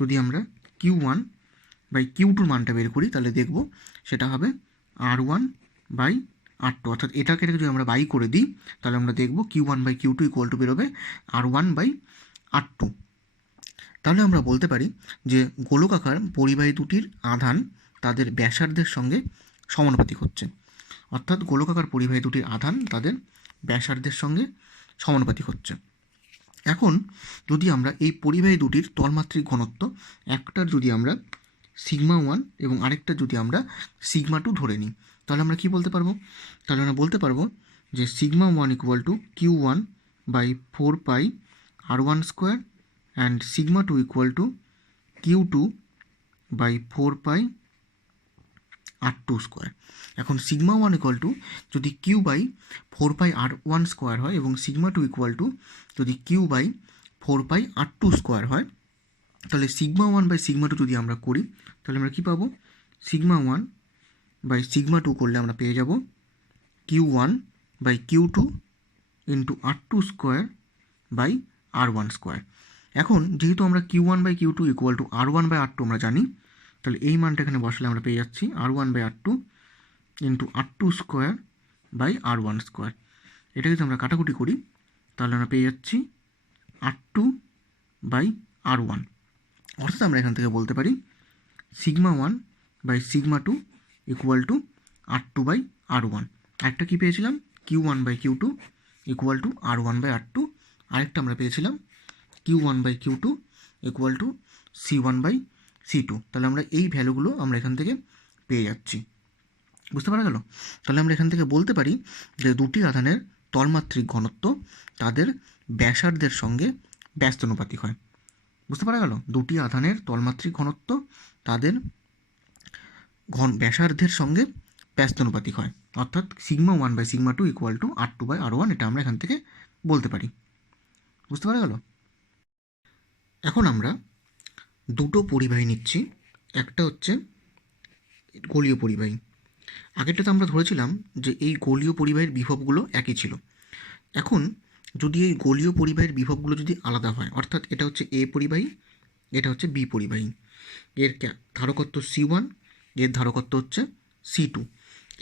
যদি আমরা Q1/Q2-র মানটা বের করি তাহলে দেখব সেটা হবে R1/R2, অর্থাৎ এটাকে যদি আমরা বাই করে দিই তাহলে আমরা দেখব Q1/Q2 ইকুয়াল টু বেরোবে R1/R2। তাহলে আমরা বলতে পারি যে গোলকাকার পরিবাহী দুটির আধান তাদের ব্যাসার্ধের সঙ্গে সমানুপাতিক হচ্ছে, অর্থাৎ গোলকাকার পরিবাহী দুটির আধান তাদের ব্যাসার্ধের সঙ্গে সমানুপাতিক হচ্ছে। এখন যদি আমরা এই পরিবাহী দুটির তলমাত্রিক ঘনত্ব, একটার যদি আমরা σ1 এবং আরেকটা যদি আমরা σ2 ধরে নিই তাহলে আমরা কি বলতে পারবো? তাহলে আমরা বলতে পারবো যে σ1 equal to Q1/4πR1 square and σ2 equal to Q2/4πR2 square. এখন σ1 ইকুয়াল টু যদি Q/4πR1 স্কোয়ার হয় এবং σ2 ইকুয়াল টু যদি Q/4πR2 স্কোয়ার হয় তাহলে σ1/σ2 যদি আমরা করি তাহলে আমরা কি পাবো? σ1/σ2 করলে আমরা পেয়ে যাব Q1/Q2 into R2 square by R1 square. এখন যেহেতু আমরা Q1/Q2 ইকুয়াল টু R1/R2 আমরা জানি, তাহলে এই মানটা এখানে বসালে আমরা পেয়ে যাচ্ছি R1/R2 into R2 square by R1 square. এটা যদি আমরা কাটাকুটি করি তাহলে আমরা পেয়ে যাচ্ছি R2/R1, অর্থাৎ আমরা এখান থেকে বলতে পারি σ1/σ2 ইকুয়াল টু R2/R1। আরেকটা কী পেয়েছিলাম? Q1/Q2 equal to R1/R2। আরেকটা আমরা পেয়েছিলাম Q1/Q2 ইকুয়াল টু C1/C2। তাহলে আমরা এই ভ্যালুগুলো আমরা এখান থেকে পেয়ে যাচ্ছি, বুঝতে পারা গেল? তাহলে আমরা এখান থেকে বলতে পারি যে দুটি আধানের তলমাত্রিক ঘনত্ব তাদের ব্যাসার্ধের সঙ্গে ব্যস্তানুপাতিক হয়। বুঝতে পারা গেল? দুটি আধানের তলমাত্রিক ঘনত্ব তাদের ব্যাসার্ধের সঙ্গে ব্যস্তানুপাতিক হয়, অর্থাৎ σ1/σ2 ইকুয়াল টু R2/R1, এটা আমরা এখান থেকে বলতে পারি। বুঝতে পারা গেল? এখন আমরা দুটো পরিবাহী নিচ্ছি, একটা হচ্ছে গোলীয় পরিবাহী। আগেরটাতে আমরা ধরেছিলাম যে এই গোলীয় পরিবাহীর বিভবগুলো একই ছিল। এখন যদি এই গোলীয় পরিবাহীর বিভবগুলো যদি আলাদা হয়, অর্থাৎ এটা হচ্ছে A পরিবাহী, এটা হচ্ছে B পরিবাহী, এর ধারকত্ব C1, এর ধারকত্ব হচ্ছে C2,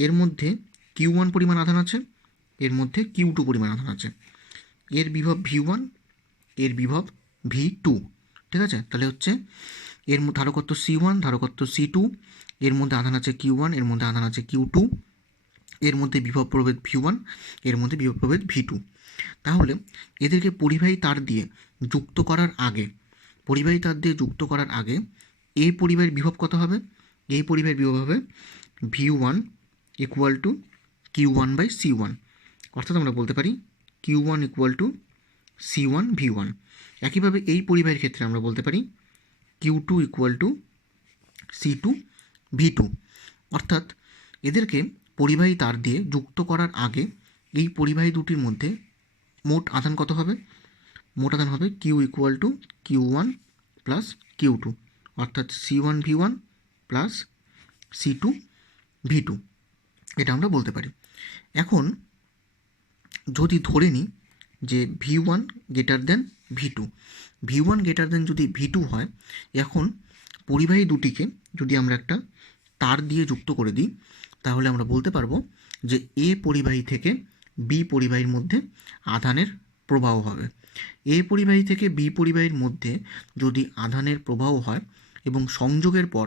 এর মধ্যে Q1 পরিমাণ আধান আছে, এর মধ্যে Q2 পরিমাণ আধান আছে, এর বিভব V1, এর বিভব V2, ঠিক আছে? তাহলে হচ্ছে এর ধারকত্ব C1, ধারকত্ব C2, এর মধ্যে আধান আছে Q1, এর মধ্যে আধান আছে Q2, এর মধ্যে বিভব প্রভেদ V1, এর মধ্যে বিভব প্রভেদ V2। তাহলে এদেরকে পরিবাহী তার দিয়ে যুক্ত করার আগে এই পরিবাহীর বিভব কত হবে? এই পরিবাহীর বিভব হবে V1 ইকুয়াল টু Q1/C1, অর্থাৎ আমরা বলতে পারি Q1 = C1V1। একইভাবে এই পরিবাহীর ক্ষেত্রে আমরা বলতে পারি Q2 = C2V2। অর্থাৎ এদেরকে পরিবাহী তার দিয়ে যুক্ত করার আগে এই পরিবাহী দুটির মধ্যে মোট আধান কত হবে? মোট আধান হবে Q = Q1 + Q2, অর্থাৎ C1V1 + C2V2, এটা আমরা বলতে পারি। এখন যদি ধরে নিই যে V1 > V2, V1 > যদি V2 হয়, এখন পরিবাহী দুটিকে যদি আমরা একটা তার দিয়ে যুক্ত করে দিই, তাহলে আমরা বলতে পারবো যে এ পরিবাহী থেকে বি পরিবাহীর মধ্যে আধানের প্রবাহ হবে। এ পরিবাহী থেকে বি পরিবাহীর মধ্যে যদি আধানের প্রবাহ হয় এবং সংযোগের পর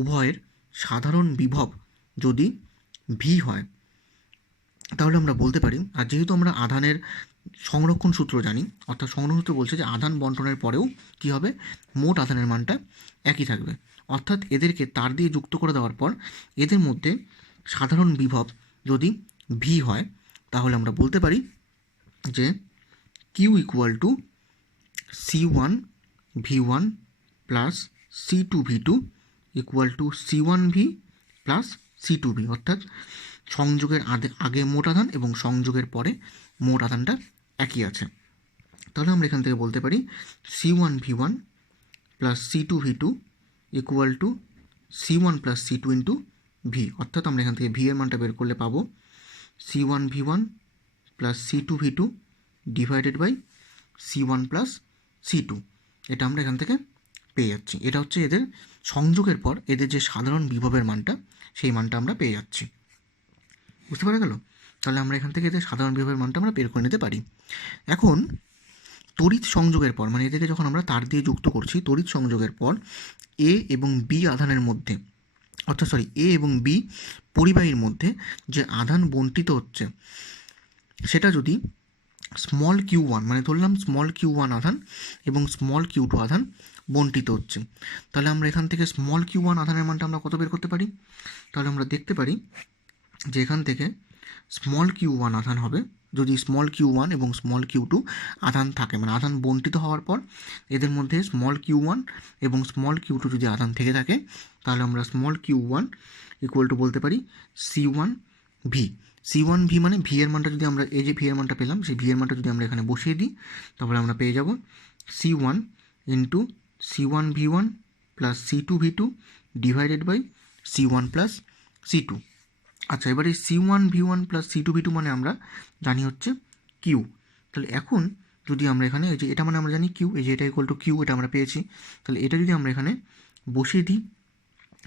উভয়ের সাধারণ বিভব যদি ভি হয়, তাহলে আমরা বলতে পারি, আর যেহেতু আমরা আধানের সংরক্ষণ সূত্র জানি, অর্থাৎ সংরক্ষণ সূত্র বলছে যে আধান বণ্টনের পরেও কী হবে, মোট আধানের মানটা একই থাকবে। অর্থাৎ এদেরকে তার দিয়ে যুক্ত করে দেওয়ার পর এদের মধ্যে সাধারণ বিভব যদি ভি হয়, তাহলে আমরা বলতে পারি যে Q = C1V1 + C2V2 = C1V + C2V, অর্থাৎ সংযোগের আগে মোট আধান এবং সংযোগের পরে মোট আধানটা একই আছে। তাহলে আমরা এখান থেকে বলতে পারি C1V1 + C2V2 = C1 + C2 × V, অর্থাৎ আমরা এখান থেকে V এর মানটা বের করলে পাবো C1V1 + C2V2 / C1 + C2, এটা আমরা এখান থেকে পেয়ে যাচ্ছি। এটা হচ্ছে এদের সংযোগের পর এদের যে সাধারণ বিভবের মানটা, সেই মানটা আমরা পেয়ে যাচ্ছি। বুঝতে পারা গেল? তাহলে আমরা এখান থেকে এদের সাধারণ বিভবের মানটা আমরা বের করে নিতে পারি। এখন তড়িৎ সংযোগের পর, মানে এদেরকে যখন আমরা তার দিয়ে যুক্ত করছি, তড়িৎ সংযোগের পর এ এবং বি আধানের মধ্যে, অর্থাৎ এ এবং বি পরিবাহীর মধ্যে যে আধান বণ্টিত হচ্ছে, সেটা যদি স্মল Q1, মানে ধরলাম স্মল Q1 আধান এবং স্মল Q2 আধান বণ্টিত হচ্ছে, তাহলে আমরা এখান থেকে স্মল Q1 আধানের মানটা আমরা কত বের করতে পারি? তাহলে আমরা দেখতে পারি যে এখান থেকে স্মল Q1 আধান হবে, যদি স্মল Q1 এবং স্মল Q2 আধান থাকে, মানে আধান বণ্টিত হওয়ার পর এদের মধ্যে স্মল Q1 এবং স্মল Q2 যদি আধান থেকে থাকে, তাহলে আমরা স্মল Q1 = বলতে পারি C1V। C1V মানে ভি এর মানটা যদি আমরা, এই যে ভি এর মানটা পেলাম, সেই ভি এর মানটা যদি আমরা এখানে বসিয়ে দিই, তাহলে আমরা পেয়ে যাব C1 × C1V1 + C2V2 / C1 + C2। আচ্ছা, এবারে C1V1 + C2V2 মানে আমরা জানি হচ্ছে Q। তাহলে এখন যদি আমরা এখানে, এই যে এটা মানে আমরা জানি Q, এই যে এটা = Q, এটা আমরা পেয়েছি। তাহলে এটা যদি আমরা এখানে বসিয়ে দিই,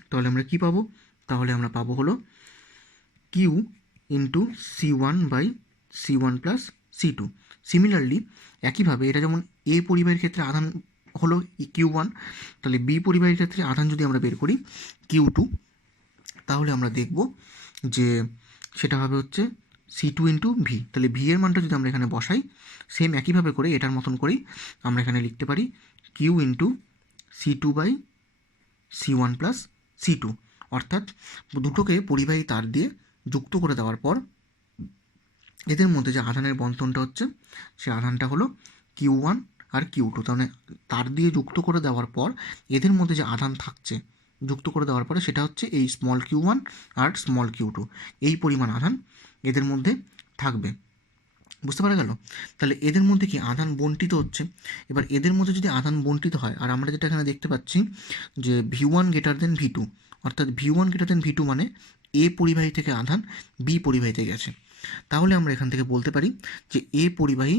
তাহলে আমরা কি পাবো? তাহলে আমরা পাবো হলো Q × C1/C1 + C2। সিমিলারলি একইভাবে এটা যেমন এ পরিবাহীর ক্ষেত্রে আধান হলো Q1, তাহলে বি পরিবাহীর ক্ষেত্রে আধান যদি আমরা বের করি Q2, তাহলে আমরা দেখব যে সেটা হবে হচ্ছে C2 × V। তাহলে ভি এর মানটা যদি আমরা এখানে বসাই, সেম একইভাবে করে এটার মতন করেই আমরা এখানে লিখতে পারি Q × C2/C1 + C2, অর্থাৎ দুটোকে পরিবাহী তার দিয়ে যুক্ত করে দেওয়ার পর এদের মধ্যে যে আধানের বণ্টনটা হচ্ছে, সে আধানটা হলো Q1 আর Q2। তাহলে তার দিয়ে যুক্ত করে দেওয়ার পর এদের মধ্যে যে আধান থাকছে, যুক্ত করে দেওয়ার পরে সেটা হচ্ছে এই স্মল Q1 আর স্মল Q2, এই পরিমাণ আধান এদের মধ্যে থাকবে। বুঝতে পারা গেল? তাহলে এদের মধ্যে কি আধান বণ্টিত হচ্ছে। এবার এদের মধ্যে যদি আধান বণ্টিত হয়, আর আমরা যেটা এখানে দেখতে পাচ্ছি যে V1 > V2, অর্থাৎ V1 > V2 মানে এ পরিবাহী থেকে আধান বি পরিবাহীতে গেছে, তাহলে আমরা এখান থেকে বলতে পারি যে এ পরিবাহী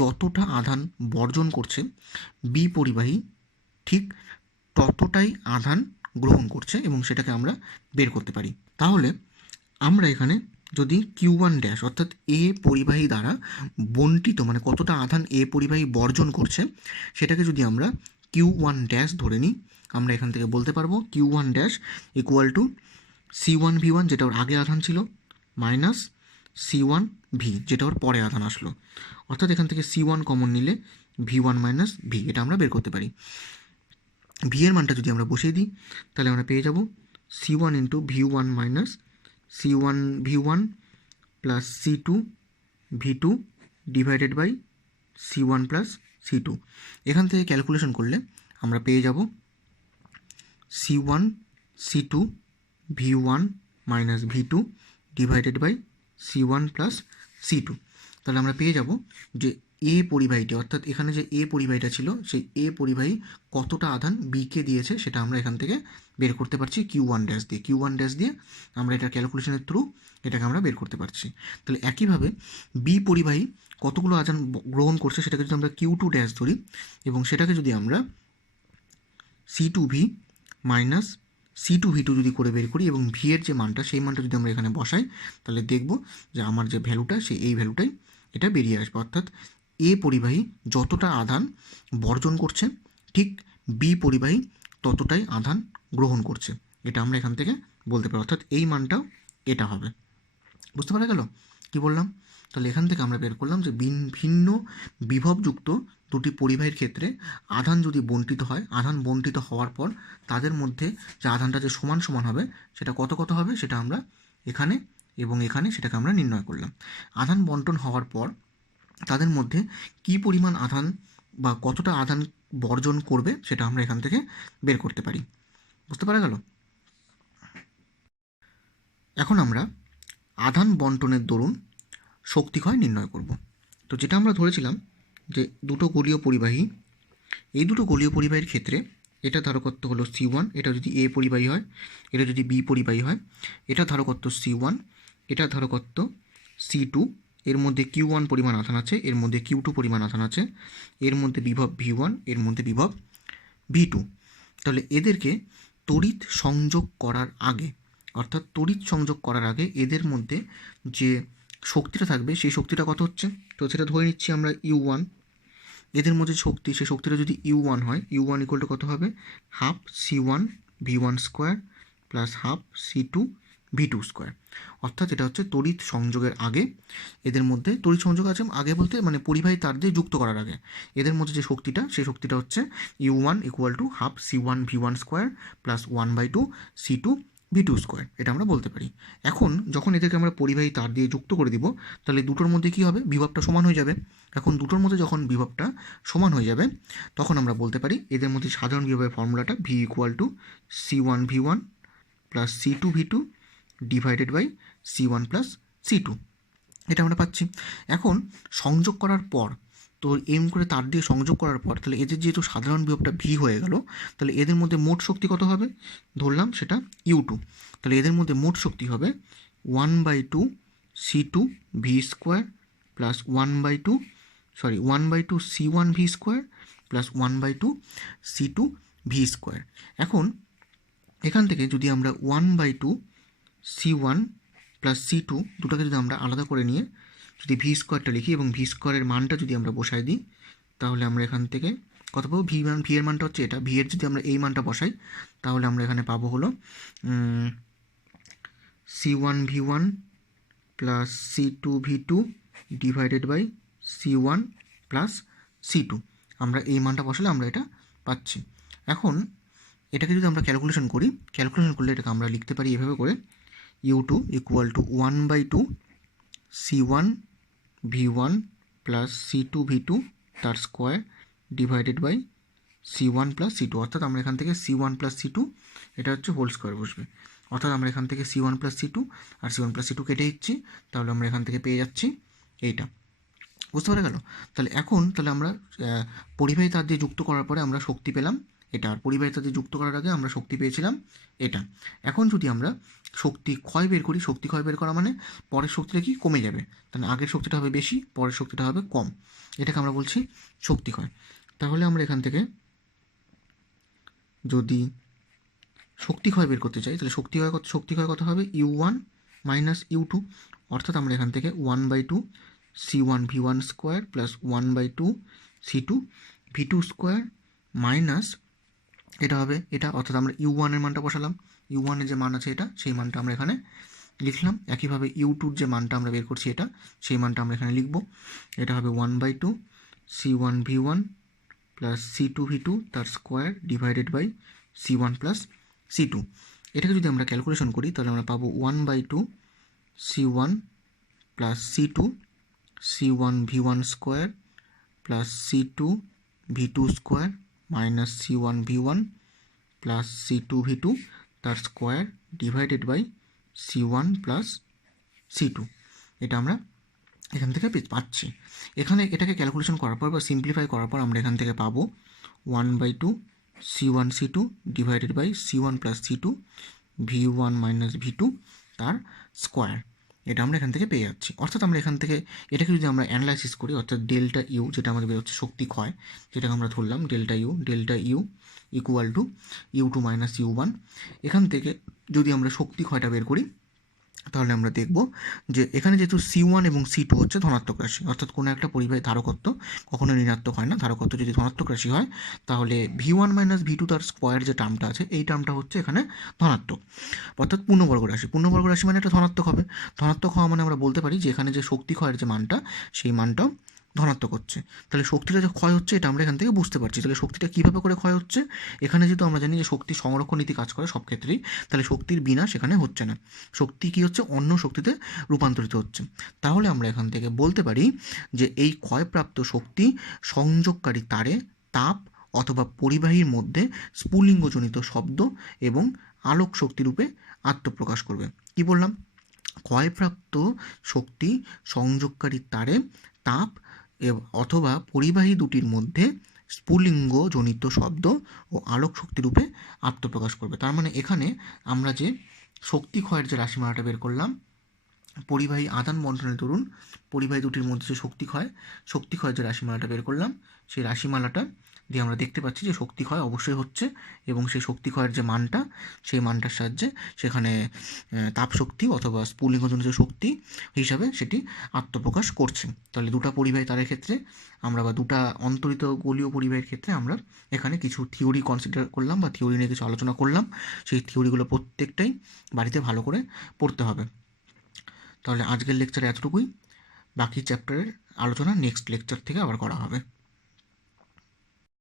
যতটা আধান বর্জন করছে, বি পরিবাহী ঠিক ততটাই আধান গ্রহণ করছে, এবং সেটাকে আমরা বের করতে পারি। তাহলে আমরা এখানে যদি Q1' অর্থাৎ এ পরিবাহী দ্বারা বণ্টিত, মানে কতটা আধান এ পরিবাহী বর্জন করছে, সেটাকে যদি আমরা Q1' ধরে নিই, আমরা এখান থেকে বলতে পারবো Q1' = C1V1, যেটা ওর আগে আধান ছিল, মাইনাস C1V, যেটা ওর পরে আধান আসলো। অর্থাৎ এখান থেকে C1 কমন নিলে V1 - V, এটা আমরা বের করতে পারি। ভি এর মানটা যদি আমরা বসিয়ে দিই, তাহলে আমরা পেয়ে যাব C1 × V1 - C1V1 plus C2 V2 divided by C1 plus C2। এখান থেকে ক্যালকুলেশন করলে আমরা পেয়ে যাব C1 C2 V1 minus V2 divided by C1 plus C2। তাহলে আমরা পেয়ে যাব যে এ পরিবাহীটি, অর্থাৎ এখানে যে এ পরিবাহীটা ছিল সেই এ পরিবাহী কতটা আধান বিকে দিয়েছে সেটা আমরা এখান থেকে বের করতে পারছি Q1 ড্যাশ দিয়ে। Q1 ড্যাশ দিয়ে আমরা এটা ক্যালকুলেশনের থ্রু এটাকে আমরা বের করতে পারছি। তাহলে একইভাবে বি পরিবাহী কতগুলো আধান গ্রহণ করছে সেটাকে যদি আমরা Q2 ড্যাশ ধরি এবং সেটাকে যদি আমরা C2V মাইনাস C2 V2 যদি করে বের করি এবং ভি এর যে মানটা সেই মানটা যদি আমরা এখানে বসাই তাহলে দেখব যে আমার যে ভ্যালুটা সেই এই ভ্যালুটাই এটা বেরিয়ে আসবে। অর্থাৎ এ পরিবাহী যতটা আধান বর্জন করছে ঠিক বি পরিবাহী ততটাই আধান গ্রহণ করছে, এটা আমরা এখান থেকে বলতে পারি। অর্থাৎ এই মানটাও এটা হবে। বুঝতে পারা গেল কি বললাম? তাহলে এখান থেকে আমরা বের করলাম যে ভিন্ন বিভবযুক্ত দুটি পরিবাহীর ক্ষেত্রে আধান যদি বণ্টিত হয়, আধান বণ্টিত হওয়ার পর তাদের মধ্যে যে আধানটা যে সমান সমান হবে সেটা কত কত হবে সেটা আমরা এখানে এবং এখানে সেটাকে আমরা নির্ণয় করলাম। আধান বণ্টন হওয়ার পর তাদের মধ্যে কী পরিমাণ আধান বা কতটা আধান বর্জন করবে সেটা আমরা এখান থেকে বের করতে পারি। বুঝতে পারা গেল? এখন আমরা আধান বণ্টনের দরুন শক্তিক্ষয় নির্ণয় করব। তো যেটা আমরা ধরেছিলাম যে দুটো গোলীয় পরিবাহী, এই দুটো গোলীয় পরিবাহীর ক্ষেত্রে এটা ধারকত্ব হলো C1, এটা যদি এ পরিবাহী হয়, এটা যদি বি পরিবাহী হয়, এটা ধারকত্ব C1, এটা ধারকত্ব C2, এর মধ্যে Q1 পরিমাণ আধান আছে, এর মধ্যে Q2 পরিমাণ আধান আছে, এর মধ্যে বিভব V1, এর মধ্যে বিভব V2। তাহলে এদেরকে তড়িৎ সংযোগ করার আগে, অর্থাৎ তড়িৎ সংযোগ করার আগে এদের মধ্যে যে শক্তিটা থাকবে সেই শক্তিটা কত হচ্ছে, তো সেটা ধরে নিচ্ছি আমরা U1। এদের মধ্যে শক্তি, সেই শক্তিটা যদি U1 হয়, U1 ইকুয়াল টু কত হবে, half C1 V1 square plus half C2 V2 square. অর্থাৎ এটা হচ্ছে তড়িৎ সংযোগের আগে এদের মধ্যে, তড়িৎ সংযোগ আছে আগে বলতে মানে পরিবাহী তার দিয়ে যুক্ত করার আগে এদের মধ্যে যে শক্তিটা সেই শক্তিটা হচ্ছে U1 equal to half C1 V1 square plus 1/2 C2 V2 square, এটা আমরা বলতে পারি। এখন যখন এদেরকে আমরা পরিবাহী তার দিয়ে যুক্ত করে দিব তাহলে দুটোর মধ্যে কী হবে, বিভবটা সমান হয়ে যাবে। এখন দুটোর মধ্যে যখন বিভবটা সমান হয়ে যাবে তখন আমরা বলতে পারি এদের মধ্যে সাধারণ বিভবের ফর্মুলাটা V equal to C1 V1 plus C2 V2 divided by C1 plus C2, এটা আমরা পাচ্ছি। এখন সংযোগ করার পর, তো এম করে তার দিয়ে সংযোগ করার পর তাহলে এদের যেহেতু সাধারণ বিভবটা ভি হয়ে গেল তাহলে এদের মধ্যে মোট শক্তি কত হবে, ধরলাম সেটা U2। তাহলে এদের মধ্যে মোট শক্তি হবে 1/2 C2 V square plus 1/2 C1 V square plus 1/2 C2 V square. এখন এখান থেকে যদি আমরা 1/2 C1 প্লাস C2 দুটাকে যদি আমরা আলাদা করে নিয়ে যদি ভি স্কোয়ারটা লিখি এবং ভি স্কোয়ারের মানটা যদি আমরা বসাই দিই তাহলে আমরা এখান থেকে কত পাবো, ভি এর মানটা হচ্ছে এটা, ভি এর যদি আমরা এই মানটা বসাই তাহলে আমরা এখানে পাবো হলো C1 V1 plus C2 V2 divided by C1 plus C2। আমরা এই মানটা বসালে আমরা এটা পাচ্ছি। এখন এটাকে যদি আমরা ক্যালকুলেশন করলে এটাকে আমরা লিখতে পারি এভাবে করে, U2 equal to 1/2 C1 V1 plus C2 V2 তার square divided by C1 plus C2। অর্থাৎ আমরা এখান থেকে C1 প্লাস C2 এটা হচ্ছে হোল স্কোয়ার বসবে। অর্থাৎ আমরা এখান থেকে C1 প্লাস C2 আর C1 প্লাস C2 কেটে দিচ্ছি, তাহলে আমরা এখান থেকে পেয়ে যাচ্ছি এইটা। বুঝতে পারা গেল? তাহলে এখন তাহলে আমরা পরিবাহী তার দিয়ে যুক্ত করার পরে আমরা শক্তি পেলাম এটা, আর পরিবাহী তার দিয়ে যুক্ত করার আগে আমরা শক্তি পেয়েছিলাম এটা। এখন যদি আমরা শক্তি ক্ষয় বের করি, শক্তি ক্ষয় বের করা মানে পরের শক্তিটা কি কমে যাবে, তাহলে আগের শক্তিটা হবে বেশি, পরের শক্তিটা হবে কম, এটাকে আমরা বলছি শক্তি ক্ষয়। তাহলে আমরা এখান থেকে যদি শক্তি ক্ষয় বের করতে চাই তাহলে শক্তি ক্ষয় কত হবে, U1 মাইনাস U2। অর্থাৎ আমরা এখান থেকে 1/2 C1 V1 square plus 1/2 C2 V2 square minus এটা হবে এটা, অর্থাৎ আমরা U1 এর মানটা বসালাম, U1 এর যে মান আছে এটা সেই মানটা আমরা এখানে লিখলাম। একইভাবে U2 যে মানটা আমরা বের করছি এটা, সেই মানটা আমরা এখানে লিখব। এটা হবে 1/2 C1 V1 plus C2 V2 তার square divided by C1 plus C2। এটাকে যদি আমরা ক্যালকুলেশন করি তাহলে আমরা পাবো 1/2 C1 plus C2 C1 V1 square plus C2 V2 square minus C1 V1 plus C2 V2 তার square divided by C1 plus C2। এটা আমরা এখান থেকে পাচ্ছি। এখানে এটাকে ক্যালকুলেশন করার পর বা সিম্পলিফাই করার পর আমরা এখান থেকে পাবো 1/2 C1 C2 divided by C1 plus C2 V1 minus V2 তার স্কোয়ার। এটা আমরা এখান থেকে পেয়ে যাচ্ছি। অর্থাৎ আমরা এখান থেকে এটাকে যদি আমরা অ্যানালাইসিস করি, অর্থাৎ ডেল্টা ইউ যেটা আমাদের বেরোচ্ছে শক্তি ক্ষয়, যেটাকে আমরা ধরলাম delta U equal to U2 minus U1। এখান থেকে যদি আমরা শক্তি ক্ষয়টা বের করি তাহলে আমরা দেখব যে এখানে যেহেতু C1 এবং C2 হচ্ছে ধনাত্মক রাশি, অর্থাৎ কোনো একটা পরিবাহী ধারকত্ব কখনো ঋণাত্মক হয় না। ধারকত্ব যদি ধনাত্মক রাশি হয় তাহলে V1 মাইনাস V2 তার স্কোয়ার যে টার্মটা আছে এই টার্মটা হচ্ছে এখানে ধনাত্মক, অর্থাৎ পূর্ণবর্গ রাশি। পূর্ণবর্গ রাশি মানে এটা ধনাত্মক হবে। ধনাত্মক হওয়া মানে আমরা বলতে পারি যে এখানে যে শক্তি ক্ষয়ের যে মানটা সেই মানটাও ধনাত্মক হচ্ছে। তাহলে শক্তিটা যে ক্ষয় হচ্ছে এটা আমরা এখান থেকে বুঝতে পারছি। তাহলে শক্তিটা কীভাবে করে ক্ষয় হচ্ছে, এখানে যেহেতু আমরা জানি যে শক্তি সংরক্ষণ নীতি কাজ করে সব ক্ষেত্রেই, তাহলে শক্তির বিনাশ এখানে হচ্ছে না, শক্তি কী হচ্ছে অন্য শক্তিতে রূপান্তরিত হচ্ছে। তাহলে আমরা এখান থেকে বলতে পারি যে এই ক্ষয়প্রাপ্ত শক্তি সংযোগকারী তারে তাপ অথবা পরিবাহীর মধ্যে স্ফুলিঙ্গজনিত শব্দ এবং আলোক শক্তিরূপে আত্মপ্রকাশ করবে। কি বললাম? ক্ষয়প্রাপ্ত শক্তি সংযোগকারী তারে তাপ অথবা পরিবাহী দুটির মধ্যে স্ফুলিঙ্গজনিত শব্দ ও আলোক শক্তিরূপে আত্মপ্রকাশ করবে। তার মানে এখানে আমরা যে শক্তি ক্ষয়ের যে রাশিমালাটা বের করলাম, পরিবাহী আদান বন্টনের দরুন পরিবাহী দুটির মধ্যে যে শক্তি ক্ষয়ের যে রাশিমালাটা বের করলাম, সেই রাশিমালাটা দিয়ে আমরা দেখতে পাচ্ছি যে শক্তি ক্ষয় অবশ্যই হচ্ছে এবং সেই শক্তি ক্ষয়ের যে মানটা সেই মানটার সাহায্যে সেখানে তাপ শক্তি অথবা স্ফুলিঙ্গজনিত শক্তি হিসাবে সেটি আত্মপ্রকাশ করছে। তাহলে দুটো পরিবাহী তারের ক্ষেত্রে আমরা বা দুটো অন্তরিত গোলীয় পরিবাহীর ক্ষেত্রে আমরা এখানে কিছু থিওরি কনসিডার করলাম বা থিওরি নিয়ে কিছু আলোচনা করলাম। সেই থিওরিগুলো প্রত্যেকটাই বাড়িতে ভালো করে পড়তে হবে। তাহলে আজকের লেকচারে এতটুকুই। বাকি চ্যাপ্টারের আলোচনা নেক্সট লেকচার থেকে আবার করা হবে।